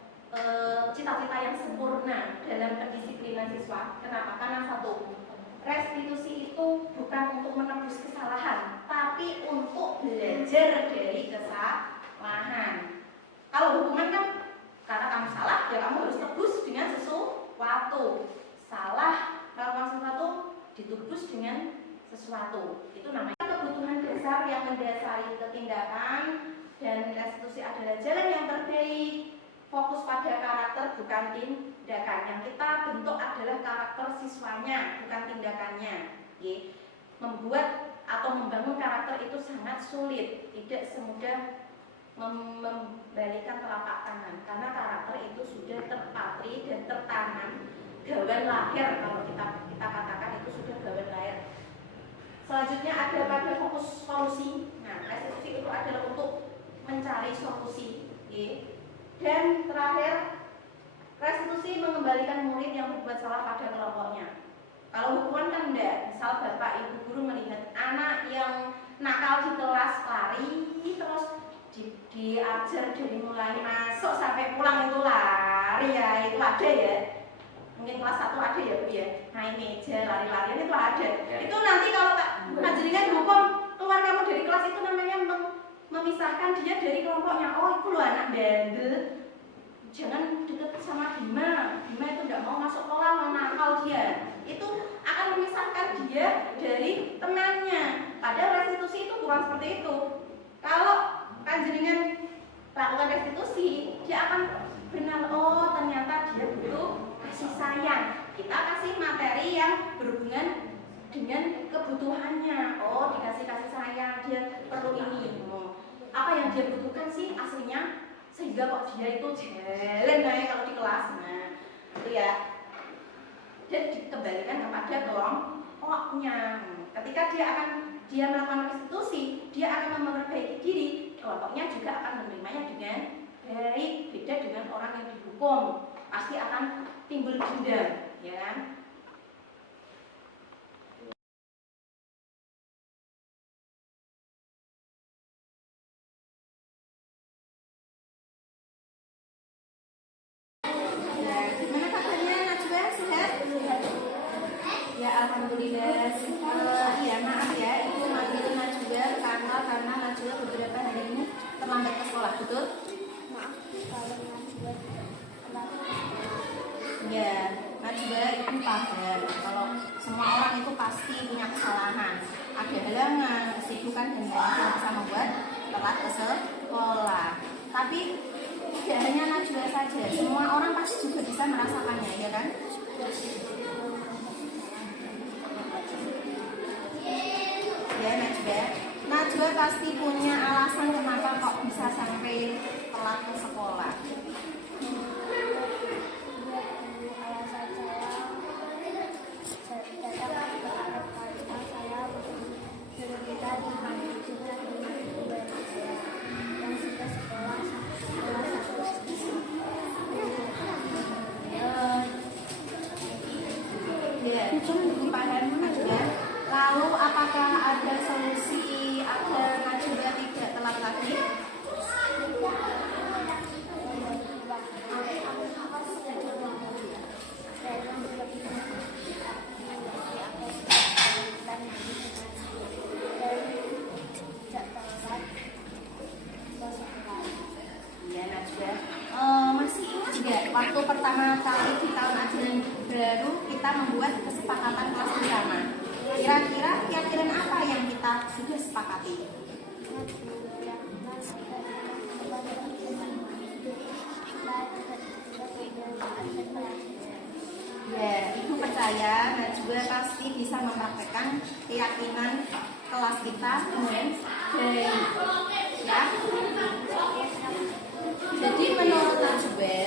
cita-cita yang sempurna dalam pendisiplinan siswa. Kenapa? Karena satu, restitusi itu bukan untuk menebus kesalahan, tapi untuk belajar dari kesalahan. Kalau hukuman kan karena kamu salah, ya kamu harus tebus dengan sesuatu. Salah melakukan sesuatu, ditebus dengan sesuatu. Itu namanya kebutuhan dasar yang mendasari ketindakan, dan restitusi adalah jalan yang terbaik. Fokus pada karakter bukan tindakan. Yang kita bentuk adalah karakter siswanya, bukan tindakannya. Membuat atau membangun karakter itu sangat sulit, tidak semudah membalikan telapak tangan, karena karakter itu sudah terpatri dan tertanam, gawan lahir. Kalau kita katakan itu sudah gawan lahir. Selanjutnya ada pada fokus solusi. Nah, restitusi itu adalah untuk mencari solusi. Dan terakhir, restitusi mengembalikan murid yang berbuat salah pada kelompoknya. Kalau hukuman kan enggak. Misal bapak ibu guru melihat anak yang nakal di kelas lari terus diajar dari mulai masuk sampai pulang itu lari ya, itu ada ya. Mungkin kelas 1 ada ya Bu ya, naik meja lari-larian itu ada ya. Itu nanti kalau ngajarinnya dihukum keluar kamu dari kelas itu namanya memisahkan dia dari kelompoknya. Oh itu loh anak bandel, jangan deket sama Bima itu tidak mau masuk kolam, nakal dia. Itu akan memisahkan dia dari temannya. Padahal restitusi itu bukan seperti itu. Kalau panjenengan lakukan restitusi, dia akan benar, oh ternyata dia butuh kasih sayang. Kita kasih materi yang berhubungan dengan kebutuhannya. Oh dikasih kasih sayang, dia perlu ini. Apa yang dia butuhkan sih aslinya, sehingga kok dia itu jalan naik kalau di kelas. Nah itu ya. Dan dikembalikan kepada kelompoknya. Ketika dia melakukan restitusi, dia akan memperbaiki diri, kelompoknya juga akan menerimanya dengan baik. Beda dengan orang yang dihukum, pasti akan timbul dendam, ya kan? Gimana kabarnya Najwa? Sehat? Ya alhamdulillah. Ya maaf ya, ibu manggil Najwa karena Najwa beberapa hari ini terlambat ke sekolah, betul? Maaf kalau Najwa terlambat. Ya, Najwa itu paham kalau semua orang itu pasti punya kesalahan, ada halangan, kesibukan dan lain-lain yang bisa membuat telat ke sekolah. Tapi tidak hanya Najwa saja, semua orang pasti juga bisa merasakannya, ya kan? Ya Najwa pasti punya alasan kenapa kok bisa sampai telat ke sekolah. Alasan saya datang ke karena saya berbicara dengan juga dengan saya yang sudah sekolah Ya, paham Najwa. Lalu apakah ada solusi agar Najwa tidak telat lagi? Ya Najwa, masih ingat nggak waktu pertama kali di tahun ajaran baru kita membuat kesepakatan kelas bersama? Kira-kira keyakinan apa yang kita sudah sepakati? Ya, ibu percaya Najwa pasti bisa mempraktekkan keyakinan kelas kita dengan baik. Ya. Jadi menurut Najwa,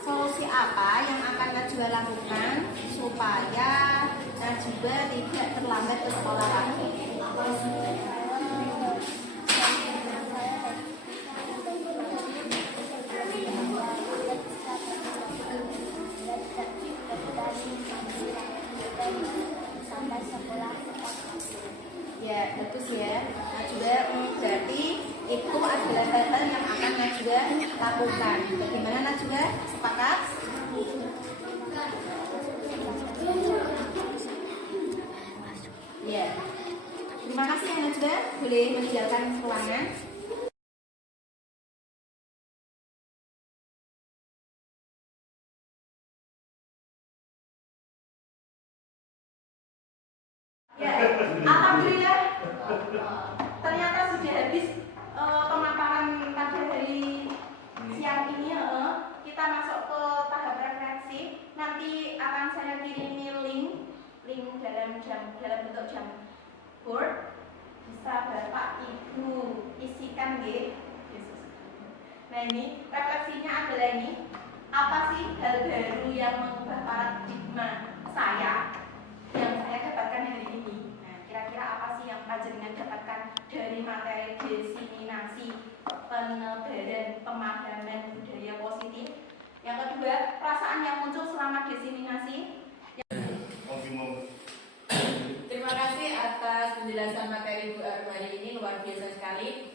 solusi apa yang akan Najwa lakukan supaya Najwa tidak terlambat ke sekolah lagi? sampai sekolah. Ya, bagus ya. Najwa berarti itu adalah hal-hal yang akan Najwa lakukan. Bagaimana Najwa? Sepakat? Ya. Terima kasih ya Najwa. Boleh meninggalkan ruangan. Ya, alhamdulillah. Ternyata sudah habis pemaparan pada hari siang ini. Kita masuk ke tahap refleksi. Nanti akan saya kirimi link dalam bentuk jam board. Bisa Bapak Ibu isikan nggih. Nah ini refleksinya adalah ini. Apa sih hal baru yang mengubah paradigma saya yang saya dapatkan hari ini? Nah, kira-kira apa sih yang panjenengan dapatkan dari materi diseminasi penebaran pemahaman budaya positif? Yang kedua, perasaan yang muncul selama diseminasi. biasa sekali.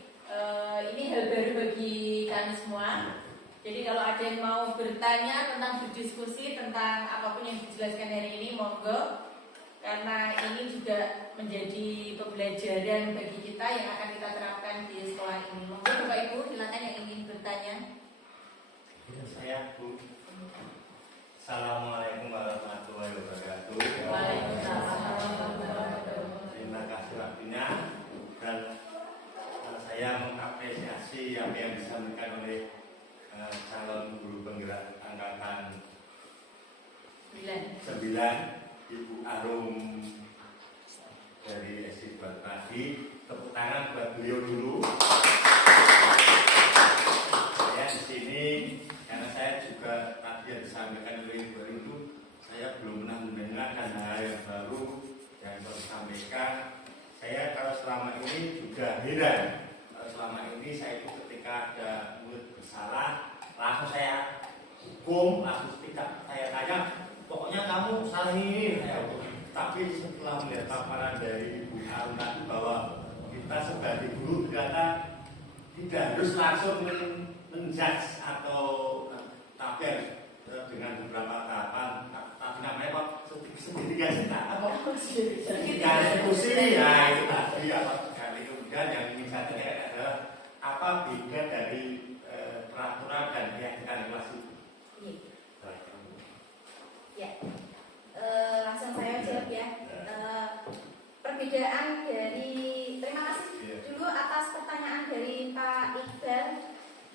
Ini hal baru bagi kami semua. Jadi kalau ada yang mau bertanya tentang berdiskusi tentang apapun yang dijelaskan hari ini, monggo. Karena ini juga menjadi pembelajaran bagi kita yang akan kita terapkan di sekolah ini. Monggo Bapak Ibu, silakan yang ingin bertanya. Saya Bu. Assalamualaikum warahmatullahi wabarakatuh. Waalaikumsalam. Terima kasih waktunya dan saya mengapresiasi apa yang disampaikan oleh calon guru penggerak angkatan 9 Ibu Arum dari SD Tadi. Tepuk tangan buat beliau dulu. Saya di sini karena saya juga tadi yang disampaikan oleh Ibu Arum itu saya belum pernah mendengarkan hal yang baru yang saya sampaikan. Saya kalau selama ini juga heran. Selama ini saya itu ketika ada murid bersalah langsung saya hukum, langsung tidak saya tanya pokoknya kamu salah ini saya hukum. Tapi setelah melihat paparan dari Ibu Arum tadi bahwa kita sebagai guru ternyata tidak harus langsung menjudge atau tapi harus dengan beberapa tahapan tapi namanya kok segitiga cinta apa segitiga eksekusi ya itu tadi apa sekali. Kemudian yang ingin saya tanyakan adalah apa beda dari peraturan dan keyakinan kelas itu? Ya, langsung saya jawab ya. Perbedaan dari, terima kasih dulu atas pertanyaan dari Pak Iqbal.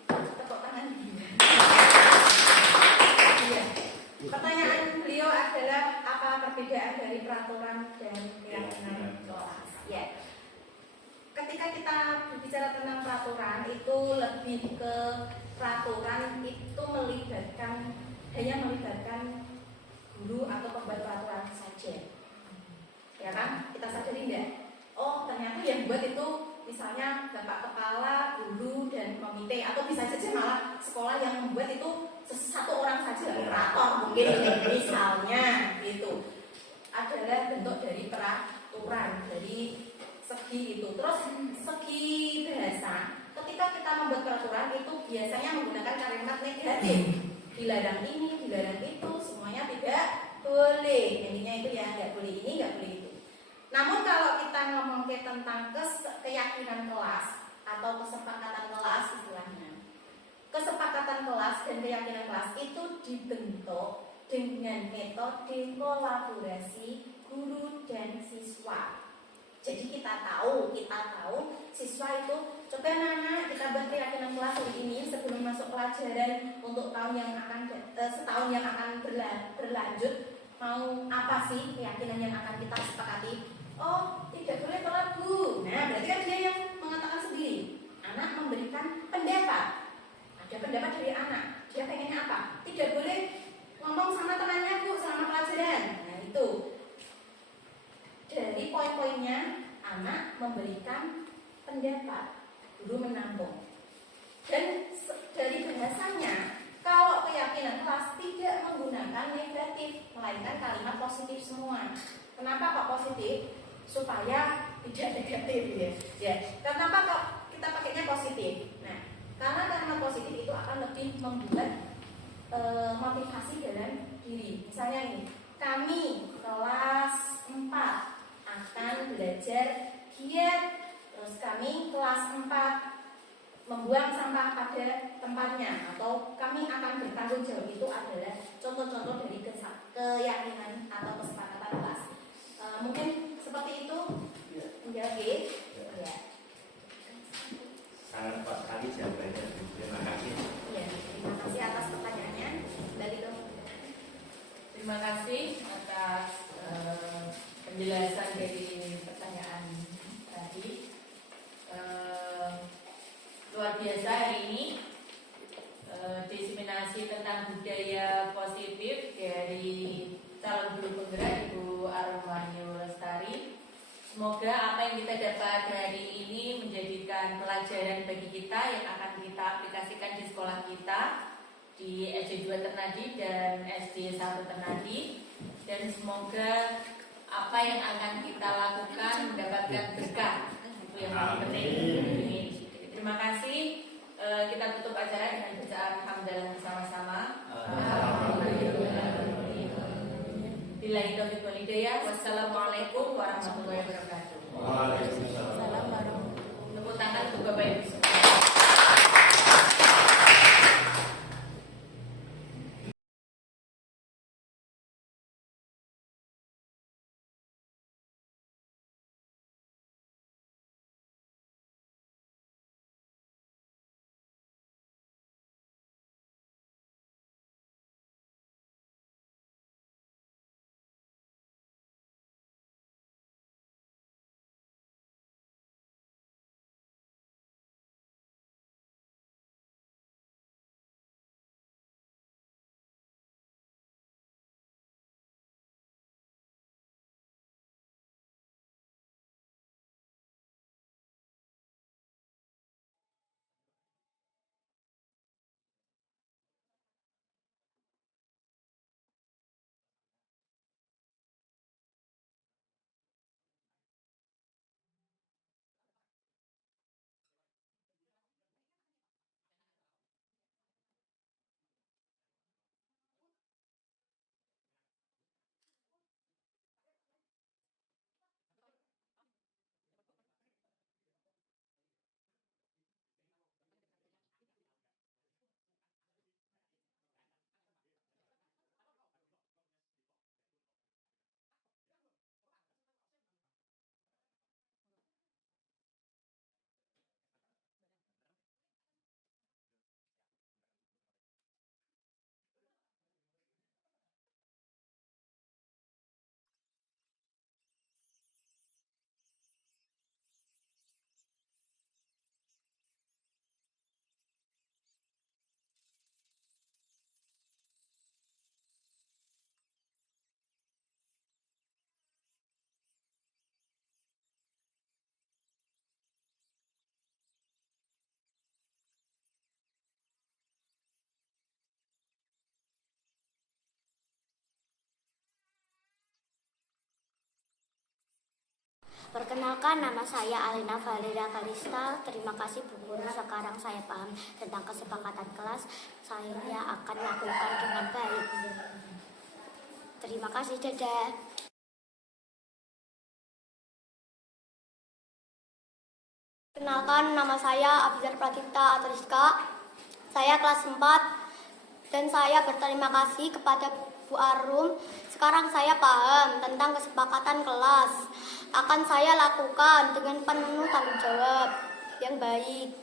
Tepuk tangan. Iya. Pertanyaan beliau adalah apa perbedaan dari peraturan dan keyakinan kelas? Ya. Ketika kita berbicara tentang peraturan itu lebih ke peraturan itu hanya melibatkan guru atau pembuat peraturan saja, ya kan? Kita sadari enggak? Oh ternyata yang buat itu misalnya bapak kepala, guru dan komite, atau bisa saja malah sekolah yang membuat itu satu orang saja, operator mungkin misalnya gitu. Adalah bentuk dari peraturan dari segi itu. Terus segi bahasa, ketika kita membuat peraturan itu biasanya menggunakan kalimat negatif. Dilarang ini, dilarang itu, semuanya tidak boleh. Intinya itu ya, nggak boleh ini, nggak boleh itu. Namun kalau kita ngomong tentang keyakinan kelas atau kesepakatan kelas istilahnya, kesepakatan kelas dan keyakinan kelas itu dibentuk dengan metode kolaborasi guru dan siswa. Jadi kita tahu siswa itu coba anak kita buat keyakinan kelas hari ini sebelum masuk pelajaran untuk tahun yang akan setahun yang akan berlanjut, mau apa sih keyakinan yang akan kita sepakati? Oh, tidak boleh telat Bu. Nah, berarti kan dia yang mengatakan sendiri. Anak memberikan pendapat. Ada pendapat dari anak. Dia pengennya apa? Tidak boleh ngomong sama temannya Bu selama pelajaran. Nah, itu. Dari poin-poinnya, anak memberikan pendapat, guru menampung. Dan dari bahasanya, kalau keyakinan kelas tidak menggunakan negatif, melainkan kalimat positif semua. Kenapa kok positif? Supaya tidak negatif ya. Kenapa kok kita pakainya positif? Nah, karena kalimat positif itu akan lebih membuat motivasi dalam diri. Misalnya ini, kami kelas 4 akan belajar giat. Terus kami kelas 4 membuang sampah pada tempatnya, atau kami akan bertanggung jawab. Itu adalah contoh-contoh dari keyakinan atau kesepakatan kelas. Mungkin seperti itu menjawab ya. Sangat pas sekali jawabannya. Terima kasih. Ya, terima kasih atas pertanyaannya. Kembali ke Terima kasih atas penjelasan dari pertanyaan tadi. Luar biasa hari ini diseminasi tentang budaya positif dari calon guru penggerak Ibu Arum Wahyu Lestari. Semoga apa yang kita dapat hari ini menjadikan pelajaran bagi kita yang akan kita aplikasikan di sekolah kita, di SD 2 Ternadi dan SD 1 Ternadi. Dan semoga apa yang akan kita lakukan mendapatkan berkah Itu yang paling penting. Terima kasih. Kita tutup acara dengan bacaan hamdalah bersama-sama. Billahi taufiq wal hidayah. Wassalamualaikum warahmatullahi wabarakatuh. Waalaikumsalam. Tepuk tangan untuk Bapak Ibu semua. Perkenalkan, nama saya Alina Valera Kalista. Terima kasih Bu Guru, sekarang saya paham tentang kesepakatan kelas. Saya akan lakukan dengan baik. Terima kasih, dadah. Perkenalkan, nama saya Abizar Pratipta Atriska. Saya kelas 4 dan saya berterima kasih kepada Bu Arum. Sekarang saya paham tentang kesepakatan kelas. Akan saya lakukan dengan penuh tanggung jawab yang baik.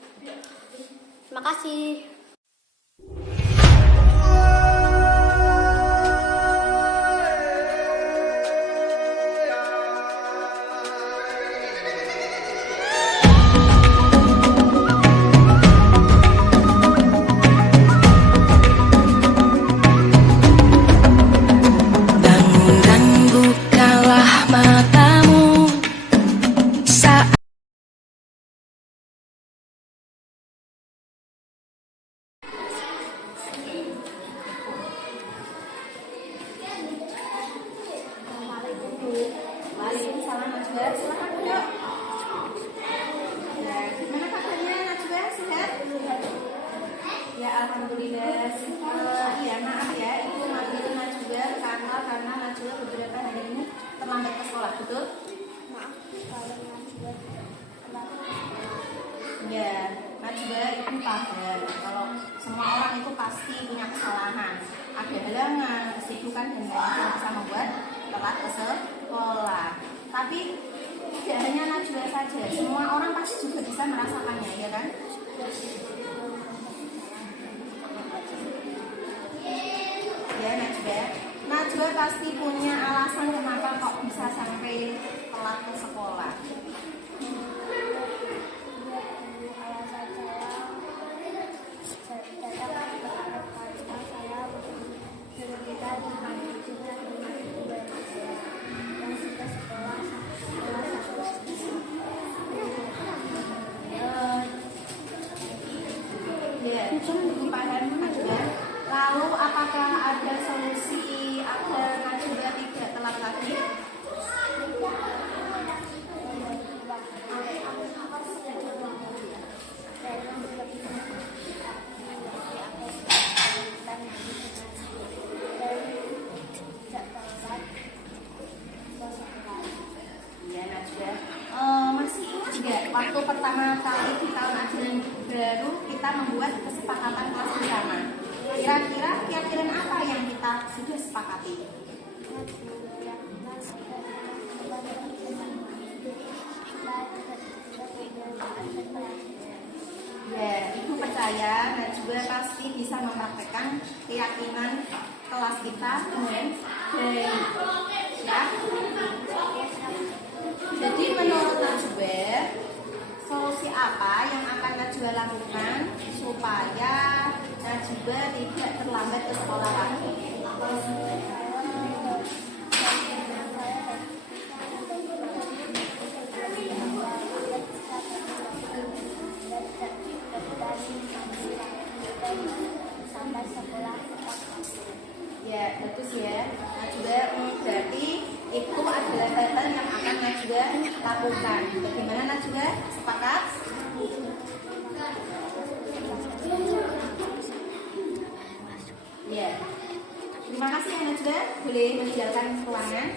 Terima kasih. Waalaikumsalam Najwa. Silakan duduk. Ya, gimana kabarnya Najwa? Sehat? Ya, alhamdulillah. Iya, maaf ya, Ibu manggil Najwa karena Najwa beberapa hari ini terlambat ke sekolah, betul? Maaf kalau Najwa Ya, Najwa itu paham kalau semua orang itu pasti punya kesalahan. Ada halangan, kesibukan dan lain-lain yang bisa membuat telat ke sekolah. Tapi tidak hanya Najwa saja, semua orang pasti juga bisa merasakannya, ya kan? Ya Najwa pasti punya alasan kenapa kok bisa sampai telat ke sekolah. alasan saya datang ke arah karena saya berbeda dengan juga dengan ibu dan saya yang sudah sekolah Ya, paham Najwa. Lalu apakah ada solusi agar Najwa tidak telat lagi? baru kita membuat kesepakatan kelas bersama. Kira-kira keyakinan apa yang kita sudah sepakati? Ya, Ibu percaya Najwa pasti bisa mempraktekkan keyakinan kelas kita dengan baik. Ya. Jadi menurut Najwa, solusi apa yang akan Najwa lakukan supaya Najwa tidak terlambat ke sekolah lagi? Ya, bagus ya. Najwa berarti itu adalah hal yang akan Najwa lakukan. Bagaimana Najwa? Sepakat? Ya. Terima kasih ya Najwa. Boleh meninggalkan ruangan.